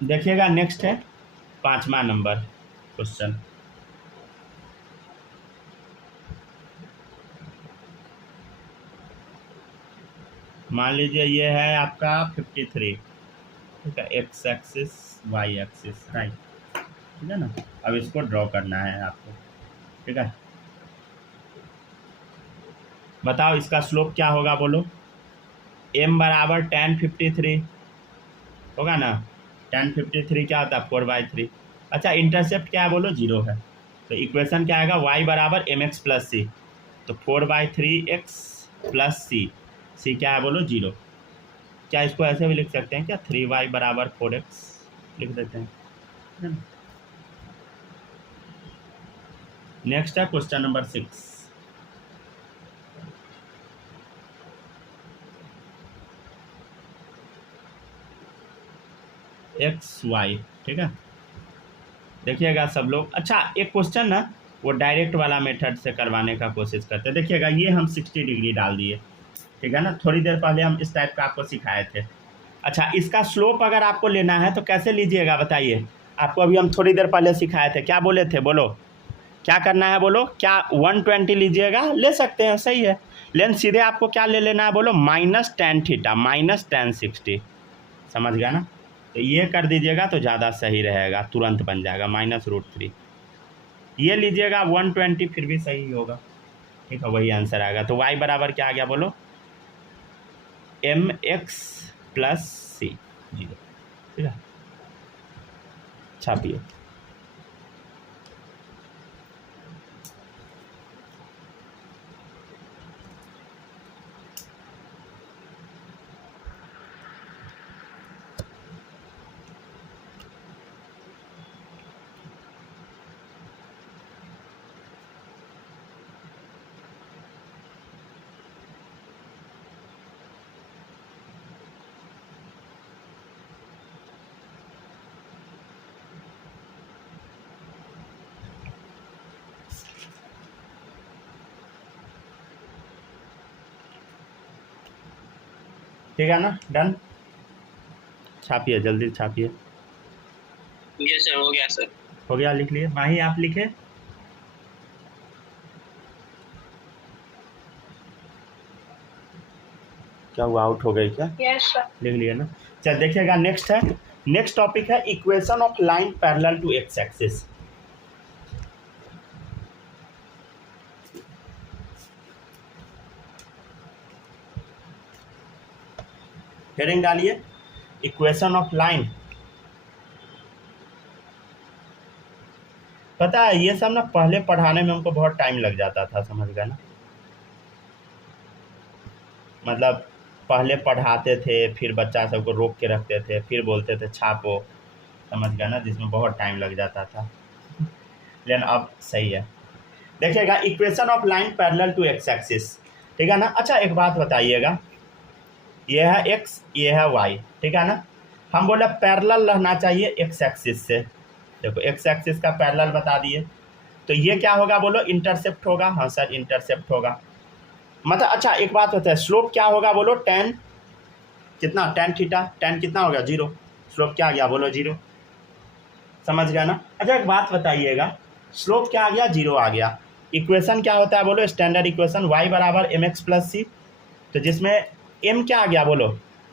देखिएगा नेक्स्ट है 5वां नंबर क्वेश्चन। मान लीजिए ये है आपका 53, ठीक है, X axis Y axis, right, ठीक है ना। अब इसको ड्रॉ करना है आपको, ठीक है। बताओ इसका स्लोप क्या होगा बोलो, m बराबर tan 53 होगा ना। tan 53 क्या होता है, 4/3। अच्छा इंटरसेप्ट क्या है बोलो, 0 है। तो इक्वेशन क्या आएगा, y बराबर mx + c। तो 4/3x + c, c क्या है बोलो, 0। क्या इसको ऐसे भी लिख सकते हैं क्या, 3y बराबर 4x लिख देते हैं। नेक्स्ट है क्वेश्चन नंबर 6। XY, ठीक है। देखिएगा सब लोग। अच्छा एक क्वेश्चन ना वो डायरेक्ट वाला मेथड से करवाने का कोशिश करते हैं। देखिएगा ये हम 60 डिग्री डाल दिए, ठीक है ना। थोड़ी देर पहले हम इस टाइप का आपको सिखाए थे। अच्छा इसका स्लोप अगर आपको लेना है तो कैसे लीजिएगा बताइए। आपको अभी हम थोड़ी देर पहले सिखाए थे, क्या बोले थे बोलो, क्या करना है बोलो, क्या 120 लीजिएगा, ले सकते हैं, सही है। लेकिन सीधे आपको क्या ले लेना है बोलो, -tan थीटा, -tan 60, समझ गया ना। तो ये कर दीजिएगा तो ज़्यादा सही रहेगा, तुरंत बन जाएगा -√3। ये लीजिएगा 120 फिर भी सही होगा, ठीक है, वही आंसर आएगा। तो y बराबर क्या आ गया बोलो, mx + c, 0, ठीक है। छापिए। ठीक है ना, डन। छापिए, जल्दी छापिए। यस सर, हो गया सर। हो गया, लिख लिए। माही आप लिखे? क्या हुआ, आउट हो गई क्या? Yes sir. लिख लिए ना। चल देखिएगा, नेक्स्ट है, नेक्स्ट टॉपिक है equation of line parallel to X axis. Heading डालिए, इक्वेशन ऑफ लाइन। पता है ये सब ना पहले पढ़ाने में हमको बहुत टाइम लग जाता था, समझ गए ना। मतलब पहले पढ़ाते थे, फिर बच्चा सबको रोक के रखते थे, फिर बोलते थे छापो, समझ गए ना, जिसमें बहुत टाइम लग जाता था। लेकिन अब सही है। देखिएगा, equation of line parallel to X axis, ठीक है ना। अच्छा एक बात बताइएगा, ये है एक्स, ये है वाई, ठीक है ना। हम बोले पैरेलल रहना चाहिए एक्स एक्सिस से। देखो एक्स एक्सिस का पैरेलल बता दिए, तो ये क्या होगा बोलो, इंटरसेप्ट होगा। हाँ सर, इंटरसेप्ट होगा। मतलब अच्छा एक बात होता है, स्लोप क्या होगा बोलो, टेन कितना, टेन थीटा, टेन कितना हो गया, 0। स्लोप क्या आ गया बोलो, 0। समझ गया ना। अच्छा एक बात बताइएगा, स्लोप क्या आ गया, 0 आ गया। इक्वेशन क्या होता है बोलो, स्टैंडर्ड इक्वेशन y बराबर एम एक्स प्लस सी, तो जिसमें m क्या आ गया बोलो,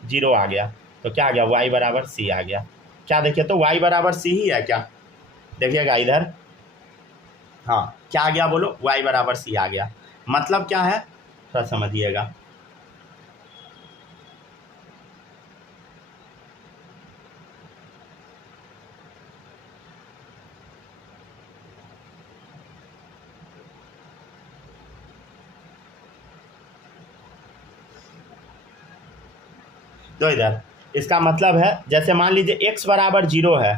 0 आ गया, तो क्या आ गया, y बराबर सी आ गया। क्या देखिए, तो y बराबर सी ही है क्या, देखिएगा इधर, हाँ क्या आ गया बोलो, y बराबर सी आ गया। मतलब क्या है, थोड़ा समझिएगा। तो इधर इसका मतलब है, जैसे मान लीजिए x बराबर 0 है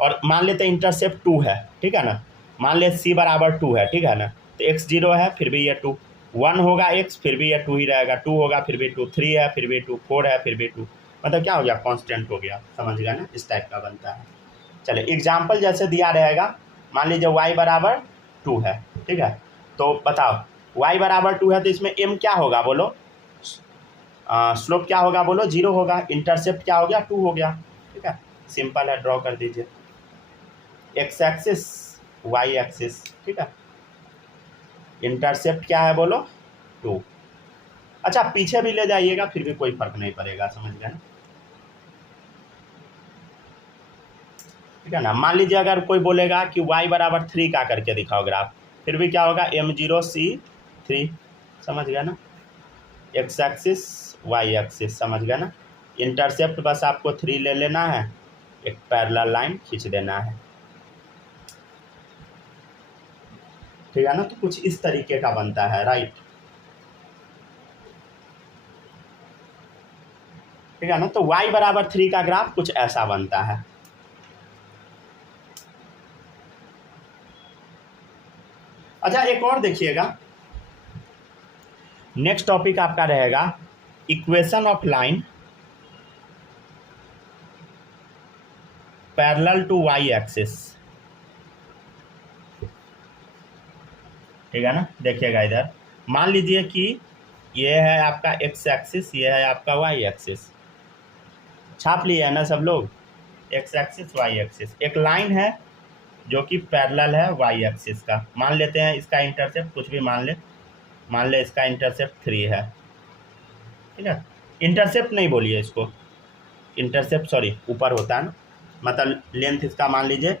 और मान लेते हैं इंटरसेप्ट 2 है, ठीक है ना। मान ले c बराबर 2 है, ठीक है ना, तो x 0 है फिर भी ये 2, 1 होगा x फिर भी ये 2 ही रहेगा, 2 होगा फिर भी 2, 3 है फिर भी 2, 4 है फिर भी 2, मतलब क्या हो गया, कांस्टेंट हो गया, समझ गया ना, इस टाइप का बनता है। चलिए एग्जाम्पल जैसे दिया रहेगा, मान लीजिए y बराबर 2 है, ठीक है, तो बताओ y बराबर 2 है तो इसमें m क्या होगा बोलो, स्लोप क्या होगा बोलो, 0 होगा। इंटरसेप्ट क्या हो गया, 2 हो गया, ठीक है, सिंपल है, ड्रॉ कर दीजिए एक्स एक्सिस वाई एक्सिस, ठीक है। इंटरसेप्ट क्या है बोलो, 2। अच्छा पीछे भी ले जाइएगा फिर भी कोई फर्क नहीं पड़ेगा, समझ गए ना, ठीक है ना। मान लीजिए अगर कोई बोलेगा कि y बराबर 3 का करके दिखाओ ग्राफ, फिर भी क्या होगा, m0c3, समझ गया ना। एक्स एक्सिस वाई एक्सिस, समझ गया ना। इंटरसेप्ट बस आपको 3 ले लेना है, एक पैरेलल लाइन खींच देना है, ठीक है ना। तो कुछ इस तरीके का बनता है, राइट, ठीक है ना। तो y बराबर 3 का ग्राफ कुछ ऐसा बनता है। अच्छा एक और देखिएगा, नेक्स्ट टॉपिक आपका रहेगा equation of line parallel to Y axis, ठीक है ना। देखिएगा इधर, मान लीजिए कि ये है आपका एक्स एक्सिस, ये है आपका वाई एक्सिस, छाप लिए है ना सब लोग, एक्स एक्सिस वाई एक्सिस। एक लाइन है जो कि पैरेलल है वाई एक्सिस का, मान लेते हैं इसका इंटरसेप्ट कुछ भी मान ले इसका इंटरसेप्ट 3 है, ठीक है। इंटरसेप्ट नहीं बोलिए इसको, इंटरसेप्ट सॉरी ऊपर होता है ना, मतलब लेंथ इसका मान लीजिए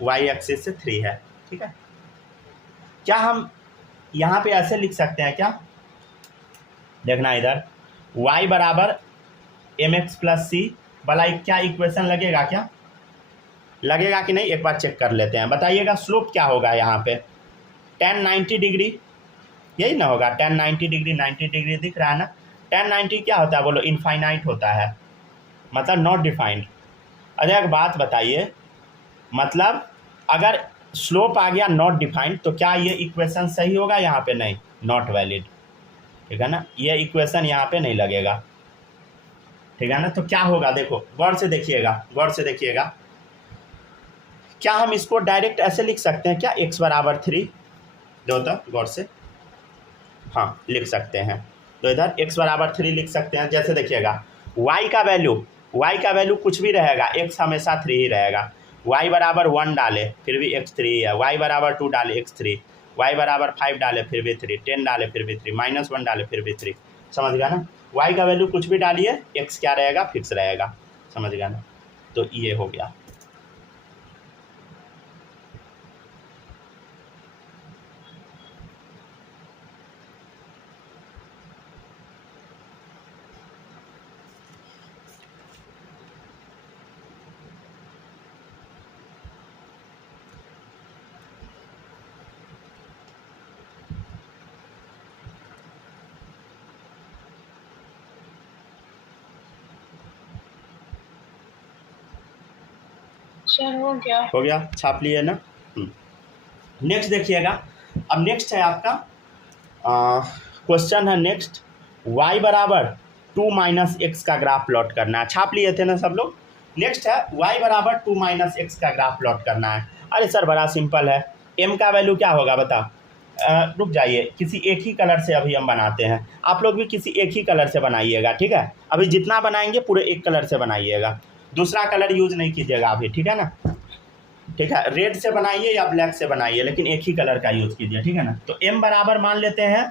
वाई एक्सिस से 3 है, ठीक है। क्या हम यहाँ पे ऐसे लिख सकते हैं क्या, देखना इधर, y बराबर एम एक्स प्लस सी वाला क्या इक्वेशन लगेगा, क्या लगेगा कि नहीं, एक बार चेक कर लेते हैं, बताइएगा। स्लोप क्या होगा यहाँ पे, tan 90 डिग्री, यही ना होगा, tan 90 डिग्री, 90 डिग्री दिख रहा है ना। tan 90 क्या होता है बोलो, इनफाइनाइट होता है, मतलब नॉट डिफाइंड। अच्छा एक बात बताइए, मतलब अगर स्लोप आ गया नॉट डिफाइंड तो क्या ये इक्वेशन सही होगा, यहाँ पे नहीं, नॉट वैलिड, ठीक है ना, ये इक्वेशन यहाँ पे नहीं लगेगा, ठीक है ना। तो क्या होगा, देखो गौर से देखिएगा, गौर से देखिएगा, क्या हम इसको डायरेक्ट ऐसे लिख सकते हैं क्या, x बराबर 3, जो होता गौर से, हाँ लिख सकते हैं, तो इधर x बराबर 3 लिख सकते हैं। जैसे देखिएगा y का वैल्यू कुछ भी रहेगा, x हमेशा 3 ही रहेगा। y बराबर 1 डाले फिर भी x 3 है, y बराबर 2 डाले x 3, y बराबर 5 डाले फिर भी 3, 10 डाले फिर भी 3, -1 डाले फिर भी 3। समझ गया ना। y का वैल्यू कुछ भी डालिए, x क्या रहेगा, फिक्स रहेगा। समझ गया ना। तो ये हो गया। सर हो गया, छाप लिए ना। नेक्स्ट देखिएगा। अब नेक्स्ट है आपका क्वेश्चन है नेक्स्ट, y बराबर 2 - x का ग्राफ प्लॉट करना है। छाप लिए थे ना सब लोग। नेक्स्ट है y बराबर 2 - x का ग्राफ प्लॉट करना है। अरे सर बड़ा सिंपल है, m का वैल्यू क्या होगा बता। रुक जाइए, किसी एक ही कलर से अभी हम बनाते हैं, आप लोग भी किसी एक ही कलर से बनाइएगा, ठीक है। अभी जितना बनाएंगे पूरे एक कलर से बनाइएगा, दूसरा कलर यूज़ नहीं कीजिएगा अभी, ठीक है ना। ठीक है, रेड से बनाइए या ब्लैक से बनाइए, लेकिन एक ही कलर का यूज़ कीजिए, ठीक है ना। तो m बराबर मान लेते हैं,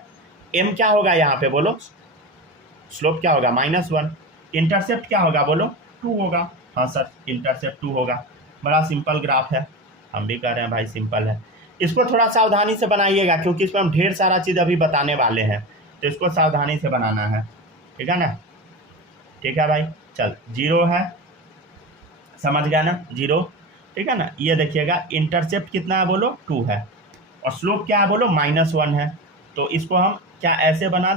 m क्या होगा यहाँ पे बोलो, स्लोप क्या होगा, -1। इंटरसेप्ट क्या होगा बोलो, 2 होगा। हाँ सर, इंटरसेप्ट 2 होगा। बड़ा सिंपल ग्राफ है, हम भी कह रहे हैं भाई सिंपल है। इसको थोड़ा सावधानी से बनाइएगा, क्योंकि इसमें हम ढेर सारा चीज़ अभी बताने वाले हैं, तो इसको सावधानी से बनाना है, ठीक है ना। ठीक है भाई, चल 0 है, समझ गया ना, 0, ठीक है ना। ये देखिएगा इंटरसेप्ट कितना है बोलो, 2 है, और स्लोप क्या है बोलो, -1 है। तो इसको हम क्या ऐसे बना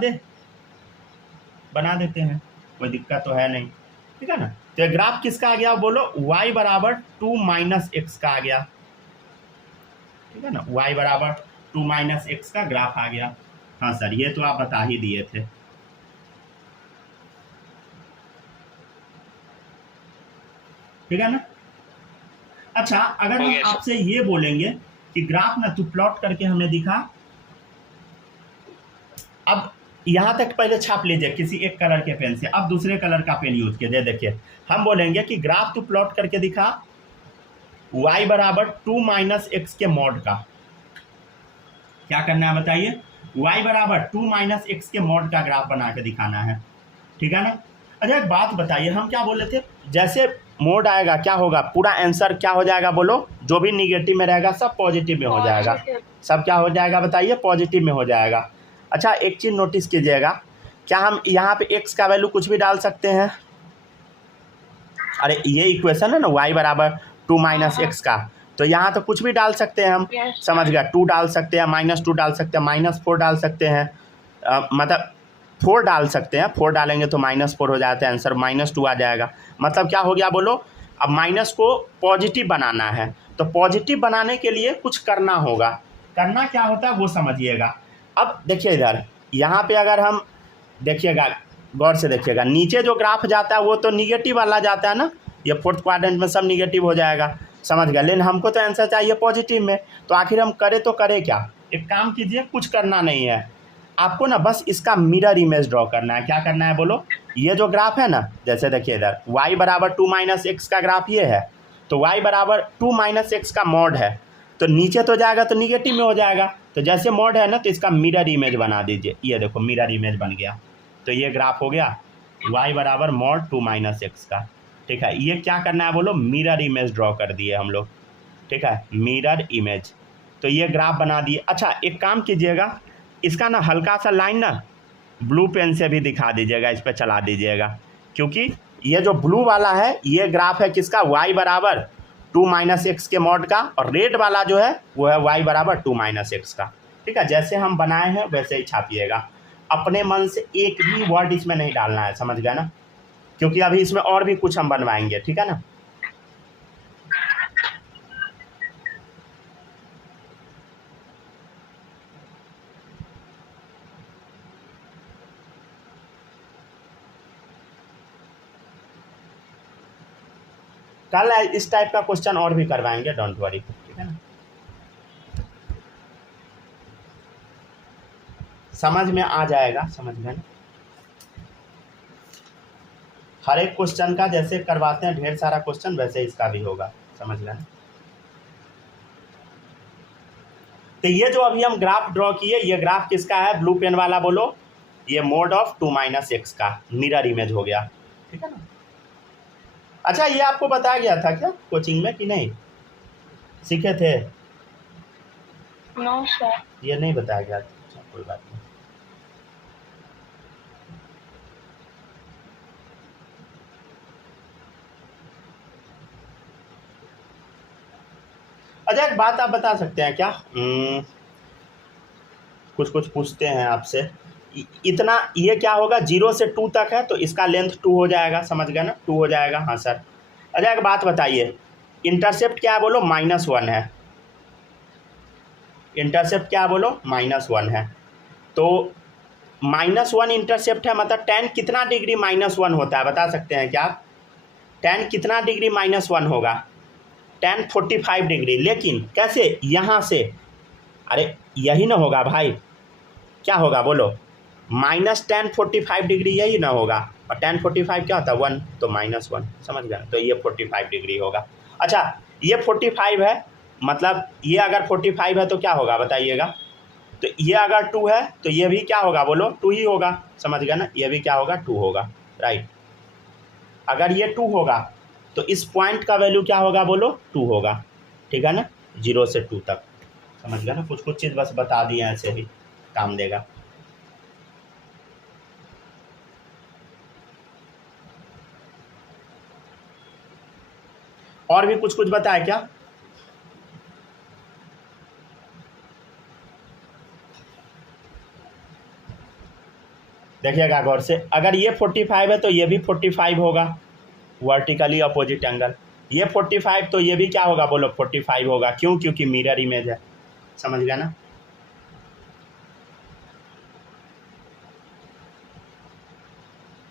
देते हैं, कोई दिक्कत तो है नहीं, ठीक है ना। तो ग्राफ किसका आ गया बोलो, y बराबर 2 - x का आ गया, ठीक है ना। y बराबर 2 - x का ग्राफ आ गया। हाँ सर, ये तो आप बता ही दिए थे, ठीक है ना। अच्छा, अगर हम आपसे ये बोलेंगे कि ग्राफ ना तू प्लॉट करके हमें दिखा, अब यहाँ तक पहले छाप लीजिए किसी एक कलर के पेन से, अब दूसरे कलर का पेन यूज कीजिए। देखिए हम बोलेंगे कि ग्राफ तू प्लॉट करके दिखा y बराबर 2 - x के मॉड का। क्या करना है बताइए, y बराबर 2 - x के मॉड का ग्राफ बना के दिखाना है, ठीक है ना। अच्छा एक बात बताइए, हम क्या बोले थे, जैसे मोड आएगा क्या होगा, पूरा आंसर क्या हो जाएगा बोलो, जो भी निगेटिव में रहेगा सब पॉजिटिव में हो जाएगा, सब क्या हो जाएगा बताइए, पॉजिटिव में हो जाएगा। अच्छा एक चीज़ नोटिस कीजिएगा, क्या हम यहाँ पे x का वैल्यू कुछ भी डाल सकते हैं। अरे ये इक्वेशन है ना, y बराबर 2 - x का, तो यहाँ तो कुछ भी डाल सकते हैं हम, समझ गया। 2 डाल सकते हैं, -2 डाल सकते हैं, -4 डाल सकते हैं, मतलब 4 डाल सकते हैं। 4 डालेंगे तो -4 हो जाता है, आंसर -2 आ जाएगा। मतलब क्या हो गया बोलो, अब माइनस को पॉजिटिव बनाना है, तो पॉजिटिव बनाने के लिए कुछ करना होगा। करना क्या होता है वो समझिएगा। अब देखिए इधर, यहाँ पे अगर हम देखिएगा, गौर से देखिएगा, नीचे जो ग्राफ जाता है वो तो निगेटिव वाला जाता है ना, ये 4th क्वाड्रेंट में सब निगेटिव हो जाएगा, समझ गया। लेकिन हमको तो आंसर चाहिए पॉजिटिव में, तो आखिर हम करें तो करें क्या। एक काम कीजिए, कुछ करना नहीं है आपको ना, बस इसका मिरर इमेज ड्रॉ करना है। क्या करना है बोलो, ये जो ग्राफ है ना, जैसे देखिए इधर y बराबर 2 - x का ग्राफ ये है, तो y बराबर 2 - x का मॉड है, तो नीचे तो जाएगा तो निगेटिव में हो जाएगा, तो जैसे मॉड है ना तो इसका मिरर इमेज बना दीजिए। ये देखो मिरर इमेज बन गया, तो ये ग्राफ हो गया y बराबर मॉड 2 - x का, ठीक है। ये क्या करना है बोलो, मिरर इमेज ड्रॉ कर दिए हम लोग, ठीक है, मिरर इमेज, तो ये ग्राफ बना दिए। अच्छा एक काम कीजिएगा, इसका ना हल्का सा लाइन ना ब्लू पेन से भी दिखा दीजिएगा, इस पर चला दीजिएगा, क्योंकि ये जो ब्लू वाला है ये ग्राफ है किसका, y बराबर 2 - x के मॉड का, और रेड वाला जो है वो है y बराबर 2 - x का, ठीक है। जैसे हम बनाए हैं वैसे ही छापिएगा, अपने मन से एक भी वर्ड इसमें नहीं डालना है, समझ गया ना, क्योंकि अभी इसमें और भी कुछ हम बनवाएंगे, ठीक है ना। कल इस टाइप का क्वेश्चन और भी करवाएंगे, डोंट वरी, ठीक है ना। समझ में आ जाएगा, समझ में ना। हर एक क्वेश्चन का जैसे करवाते हैं ढेर सारा क्वेश्चन, वैसे इसका भी होगा, समझ लेना। तो ये जो अभी हम ग्राफ ड्रॉ किए, ये ग्राफ किसका है? ब्लू पेन वाला बोलो। ये मोड ऑफ 2 - x का मिरर इमेज हो गया, ठीक है ना। अच्छा, ये आपको बताया गया था क्या कोचिंग में कि नहीं? सीखे थे? No sir. ये नहीं बताया गया था। अच्छा, कोई बात नहीं। अच्छा, एक बात आप बता सकते हैं क्या? कुछ कुछ पूछते हैं आपसे। इतना ये क्या होगा? 0 से 2 तक है तो इसका लेंथ 2 हो जाएगा, समझ गया ना? 2 हो जाएगा, हाँ सर। अच्छा, एक बात बताइए, इंटरसेप्ट क्या है बोलो? -1 है। इंटरसेप्ट क्या बोलो? -1 है। तो -1 इंटरसेप्ट है, मतलब tan कितना डिग्री -1 होता है, बता सकते हैं क्या आप? tan कितना डिग्री -1 होगा? tan 45 degree. लेकिन कैसे? यहाँ से, अरे यही ना होगा भाई, क्या होगा बोलो? -tan 45 डिग्री यही ना होगा, और tan 45 क्या होता है? 1, तो -1, समझ गए? तो ये 45 डिग्री होगा। अच्छा, ये 45 है, मतलब ये अगर 45 है तो क्या होगा बताइएगा? तो ये अगर 2 है तो ये भी क्या होगा बोलो? 2 ही होगा, समझ गया ना? ये भी क्या होगा? 2 होगा, राइट। अगर ये 2 होगा तो इस पॉइंट का वैल्यू क्या होगा बोलो? 2 होगा, ठीक है ना? 0 से 2 तक, समझ गया ना? कुछ कुछ चीज़ बस बता दिए, ऐसे ही काम देगा। और भी कुछ कुछ बताया क्या? देखिएगा गौर से, अगर ये 45 है तो ये भी 45 होगा, वर्टिकली अपोजिट एंगल। ये 45 तो ये भी क्या होगा बोलो? 45 होगा। क्यों? क्योंकि मिरर इमेज है, समझ गया ना?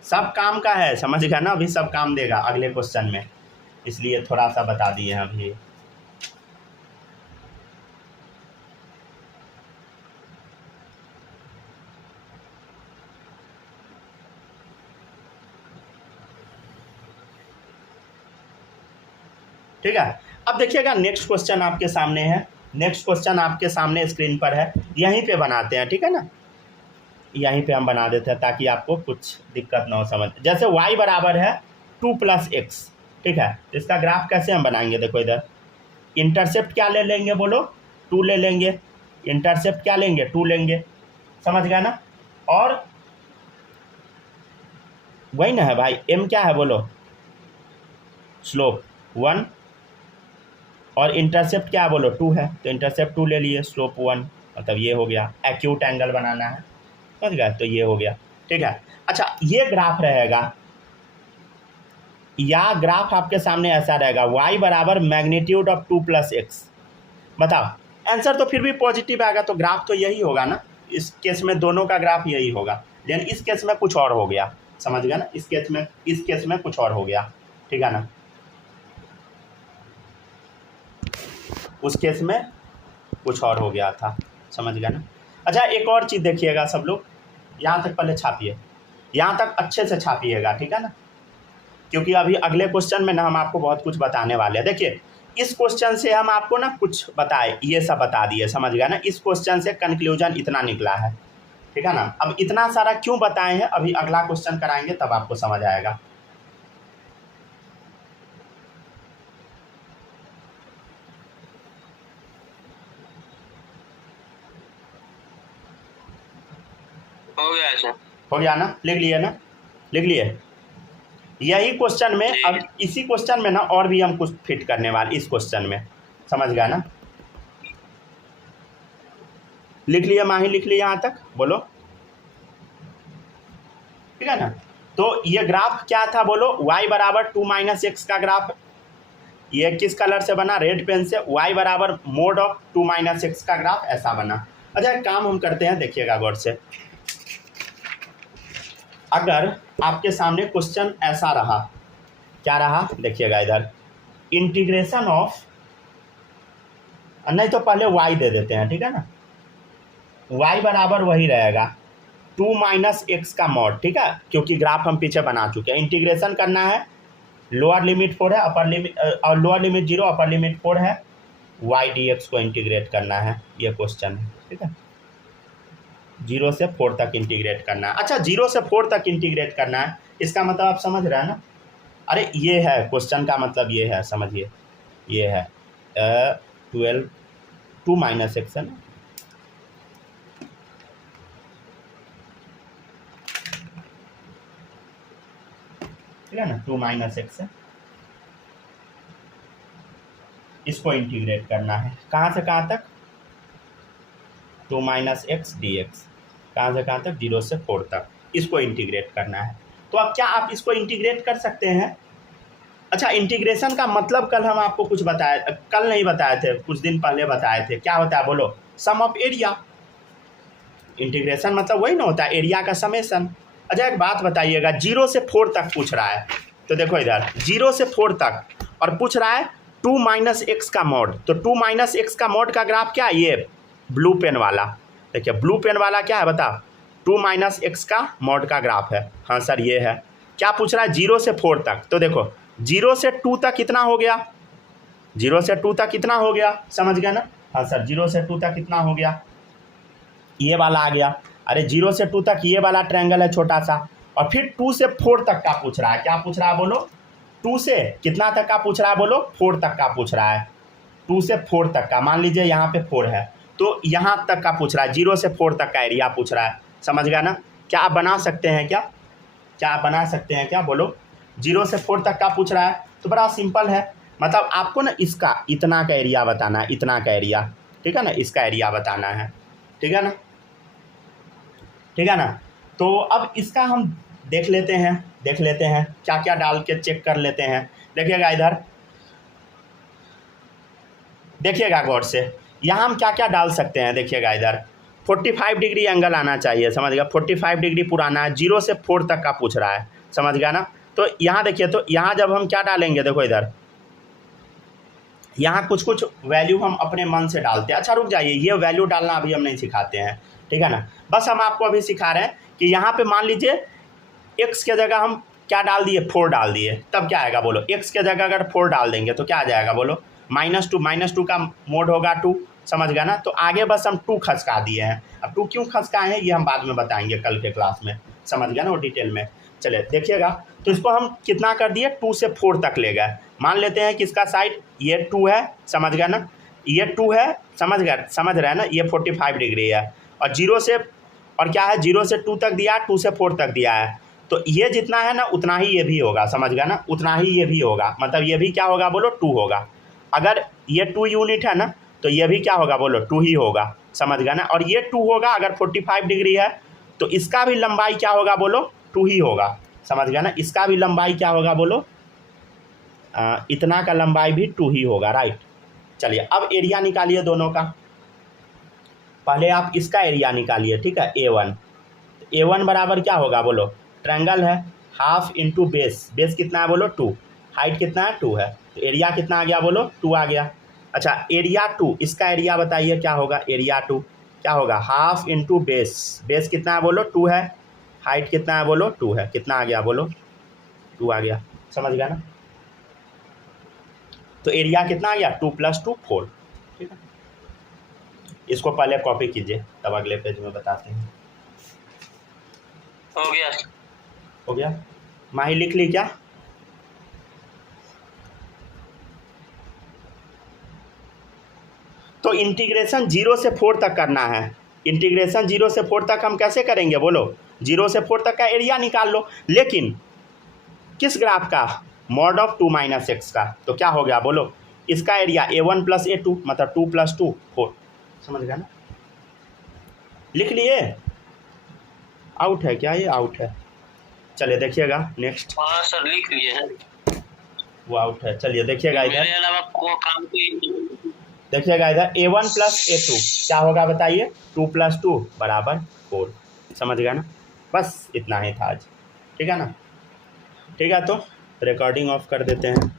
सब काम का है, समझ गया ना? अभी सब काम देगा अगले क्वेश्चन में, इसलिए थोड़ा सा बता दिए हैं अभी। ठीक है, अब देखिएगा नेक्स्ट क्वेश्चन आपके सामने है। नेक्स्ट क्वेश्चन आपके सामने स्क्रीन पर है, यहीं पे बनाते हैं, ठीक है ना? यहीं पे हम बना देते हैं ताकि आपको कुछ दिक्कत ना हो समझ। जैसे y बराबर है 2 + x, ठीक है? इसका ग्राफ कैसे हम बनाएंगे? देखो इधर, इंटरसेप्ट क्या ले लेंगे बोलो? 2 ले लेंगे। इंटरसेप्ट क्या लेंगे? 2 लेंगे, समझ गया ना? और वही ना है भाई, m क्या है बोलो? स्लोप 1, और इंटरसेप्ट क्या बोलो? 2 है, तो इंटरसेप्ट 2 ले लिए, स्लोप 1, मतलब ये हो गया। एक्यूट एंगल बनाना है, समझ गया? तो ये हो गया, ठीक है। अच्छा, ये ग्राफ रहेगा, या ग्राफ आपके सामने ऐसा रहेगा, y बराबर मैग्नीट्यूड ऑफ 2 + x। बताओ, आंसर तो फिर भी पॉजिटिव आएगा, तो ग्राफ तो यही होगा ना? इस केस में दोनों का ग्राफ यही होगा, लेकिन इस केस में कुछ और हो गया, समझ गया ना? इस केस में कुछ और हो गया, ठीक है ना? उस केस में कुछ और हो गया था, समझ गया ना? अच्छा, एक और चीज़ देखिएगा सब लोग, यहाँ तक पहले छापिए, यहाँ तक अच्छे से छापिएगा, ठीक है ना? क्योंकि अभी अगले क्वेश्चन में ना हम आपको बहुत कुछ बताने वाले हैं। देखिए, इस क्वेश्चन से हम आपको ना कुछ बताए, ये सब बता दिए, समझ गया ना? इस क्वेश्चन से कंक्लूजन इतना निकला है, ठीक है ना? अब इतना सारा क्यों बताए हैं, अभी अगला क्वेश्चन कराएंगे तब आपको समझ आएगा। हो गया सर। हो गया ना? लिख लिए ना? लिख लिए? यही क्वेश्चन में, अब इसी क्वेश्चन में ना और भी हम कुछ फिट करने वाले इस क्वेश्चन में, समझ गया ना? लिख लिए माही? लिख लिए यहाँ तक बोलो, ठीक है ना? तो ये ग्राफ क्या था बोलो? y बराबर 2 - x का ग्राफ। ये किस कलर से बना? रेड पेन से। y बराबर मोड ऑफ 2 - x का ग्राफ ऐसा बना। अच्छा, एक काम हम करते हैं, देखिएगा गौर से। अगर आपके सामने क्वेश्चन ऐसा रहा, क्या रहा? देखिएगा इधर, इंटीग्रेशन ऑफ, नहीं तो पहले y दे देते हैं, ठीक है ना? y बराबर वही रहेगा 2 माइनस एक्स का मॉड, ठीक है, क्योंकि ग्राफ हम पीछे बना चुके हैं। इंटीग्रेशन करना है, लोअर लिमिट 4 है, अपर लिमिट और लोअर लिमिट 0, अपर लिमिट 4 है, y dx को इंटीग्रेट करना है, ये क्वेश्चन है, ठीक है। 0 से 4 तक इंटीग्रेट करना है। अच्छा, 0 से 4 तक इंटीग्रेट करना है, इसका मतलब आप समझ रहे हैं ना। अरे ये है क्वेश्चन का मतलब, ये है, समझिए, ये है 12 2 माइनस एक्स है ना, ठीक है ना, 2 माइनस एक्स है, इसको इंटीग्रेट करना है। कहाँ से कहाँ तक? 2 माइनस एक्स डी एक्स। कहाँ से कहाँ तक? 0 से 4 तक, इसको इंटीग्रेट करना है। तो अब क्या आप इसको इंटीग्रेट कर सकते हैं? अच्छा, इंटीग्रेशन का मतलब कल हम आपको कुछ बताए, कल नहीं बताए थे, कुछ दिन पहले बताए थे। क्या होता है बोलो? सम ऑफ एरिया। इंटीग्रेशन मतलब वही ना होता है, एरिया का समेशन। अच्छा, एक बात बताइएगा, 0 से 4 तक पूछ रहा है, तो देखो इधर 0 से 4 तक, और पूछ रहा है 2 माइनस एक्स का मॉड। तो 2 माइनस एक्स का मॉड का ग्राफ क्या है? ये ब्लू पेन वाला, देखिए ब्लू पेन वाला क्या है बता, 2 माइनस एक्स का मॉड का ग्राफ है। हाँ सर ये है। क्या पूछ रहा है? 0 से 4 तक। तो देखो 0 से 2 तक कितना हो गया? 0 से 2 तक कितना हो गया? समझ गया ना? हाँ सर, 0 से 2 तक कितना हो गया? ये वाला आ गया। अरे 0 से 2 तक ये वाला ट्रायंगल है छोटा सा, और फिर 2 से 4 तक का पूछ रहा है। क्या पूछ रहा है बोलो? 2 से कितना तक का पूछ रहा है बोलो? 4 तक का पूछ रहा है। 2 से 4 तक का, मान लीजिए यहाँ पे 4 है, तो यहाँ तक का पूछ रहा है, 0 से 4 तक का एरिया पूछ रहा है। समझ गया ना? क्या आप बना सकते हैं? क्या आप बना सकते हैं क्या? बोलो। 0 से 4 तक का पूछ रहा है, तो बड़ा सिंपल है, मतलब आपको ना इसका इतना का एरिया बताना है, इतना का एरिया, ठीक है ना, इसका एरिया बताना है, ठीक है ना, ठीक है ना। तो अब इसका हम देख लेते हैं क्या क्या डाल के चेक कर लेते हैं। देखिएगा इधर, देखिएगा गौर से, यहाँ हम क्या क्या डाल सकते हैं। देखिएगा इधर 45 डिग्री एंगल आना चाहिए, समझ गया, 45 डिग्री पुराना है, 0 से 4 तक का पूछ रहा है, समझ गया ना। तो यहाँ देखिए, तो यहाँ जब हम क्या डालेंगे, देखो इधर, यहाँ कुछ कुछ वैल्यू हम अपने मन से डालते हैं। अच्छा रुक जाइए, ये वैल्यू डालना अभी हम नहीं सिखाते हैं, ठीक है ना, बस हम आपको अभी सिखा रहे हैं कि यहाँ पे मान लीजिए x के जगह हम क्या डाल दिए? 4 डाल दिए, तब क्या आएगा बोलो? x के जगह अगर 4 डाल देंगे तो क्या आ जाएगा बोलो? -2 का मोड होगा 2, समझ गया ना। तो आगे बस हम 2 खसका दिए हैं। अब 2 क्यों खसकाए हैं ये हम बाद में बताएंगे कल के क्लास में, समझ गया ना, वो डिटेल में। चलिए देखिएगा, तो इसको हम कितना कर दिए? 2 से 4 तक ले गए। मान लेते हैं कि इसका साइड ये 2 है, समझ गया ना, ये 2 है, समझ रहे हैं ना, ये 45 डिग्री है, और 0 से, और क्या है, 0 से 2 तक दिया है, 2 से 4 तक दिया है, तो ये जितना है ना उतना ही ये भी होगा, समझ गया ना, उतना ही ये भी होगा, मतलब ये भी क्या होगा बोलो? 2 होगा। अगर ये 2 यूनिट है ना, तो ये भी क्या होगा बोलो? 2 ही होगा, समझ गया ना। और ये 2 होगा, अगर 45 डिग्री है तो इसका भी लंबाई क्या होगा बोलो? 2 ही होगा, समझ गया ना। इसका भी लंबाई क्या होगा बोलो? इतना का लंबाई भी 2 ही होगा, राइट। चलिए अब एरिया निकालिए दोनों का। पहले आप इसका एरिया निकालिए, ठीक है, A1। A1 बराबर क्या होगा बोलो? ट्रायंगल है, हाफ इंटू बेस कितना है बोलो? 2। हाइट कितना है? 2 है, तो एरिया कितना आ गया बोलो? 2 आ गया। अच्छा एरिया 2, इसका एरिया बताइए क्या होगा? एरिया 2 क्या होगा? हाफ इंटू बेस कितना है बोलो? 2 है। हाइट कितना है बोलो? 2 है, कितना आ गया बोलो? 2 आ गया, समझ गया ना। तो एरिया कितना आ गया? 2 + 2 4, ठीक है। इसको पहले कॉपी कीजिए, तब अगले पेज में बताते हैं। हो गया माही लिख ली क्या? तो इंटीग्रेशन 0 से 4 तक करना है। इंटीग्रेशन 0 से 4 तक हम कैसे करेंगे बोलो? 0 से 4 तक का एरिया निकाल लो, लेकिन किस ग्राफ का? मॉड ऑफ 2 माइनस एक्स का। तो क्या हो गया बोलो? इसका एरिया A1 + A2, मतलब 2 + 2 4, समझ गया ना। लिख लिए? आउट है क्या? ये आउट है। चलिए देखिएगा नेक्स्ट। हाँ सर लिख लिए हैं, वो आउट है। चलिए देखिएगा इधर, मेरे अलावा को काम देखिएगा इधर A1 + A2 क्या होगा बताइए? 2 + 2 = 4, समझ गया ना। बस इतना ही था आज, ठीक है ना। ठीक है, तो रिकॉर्डिंग ऑफ कर देते हैं।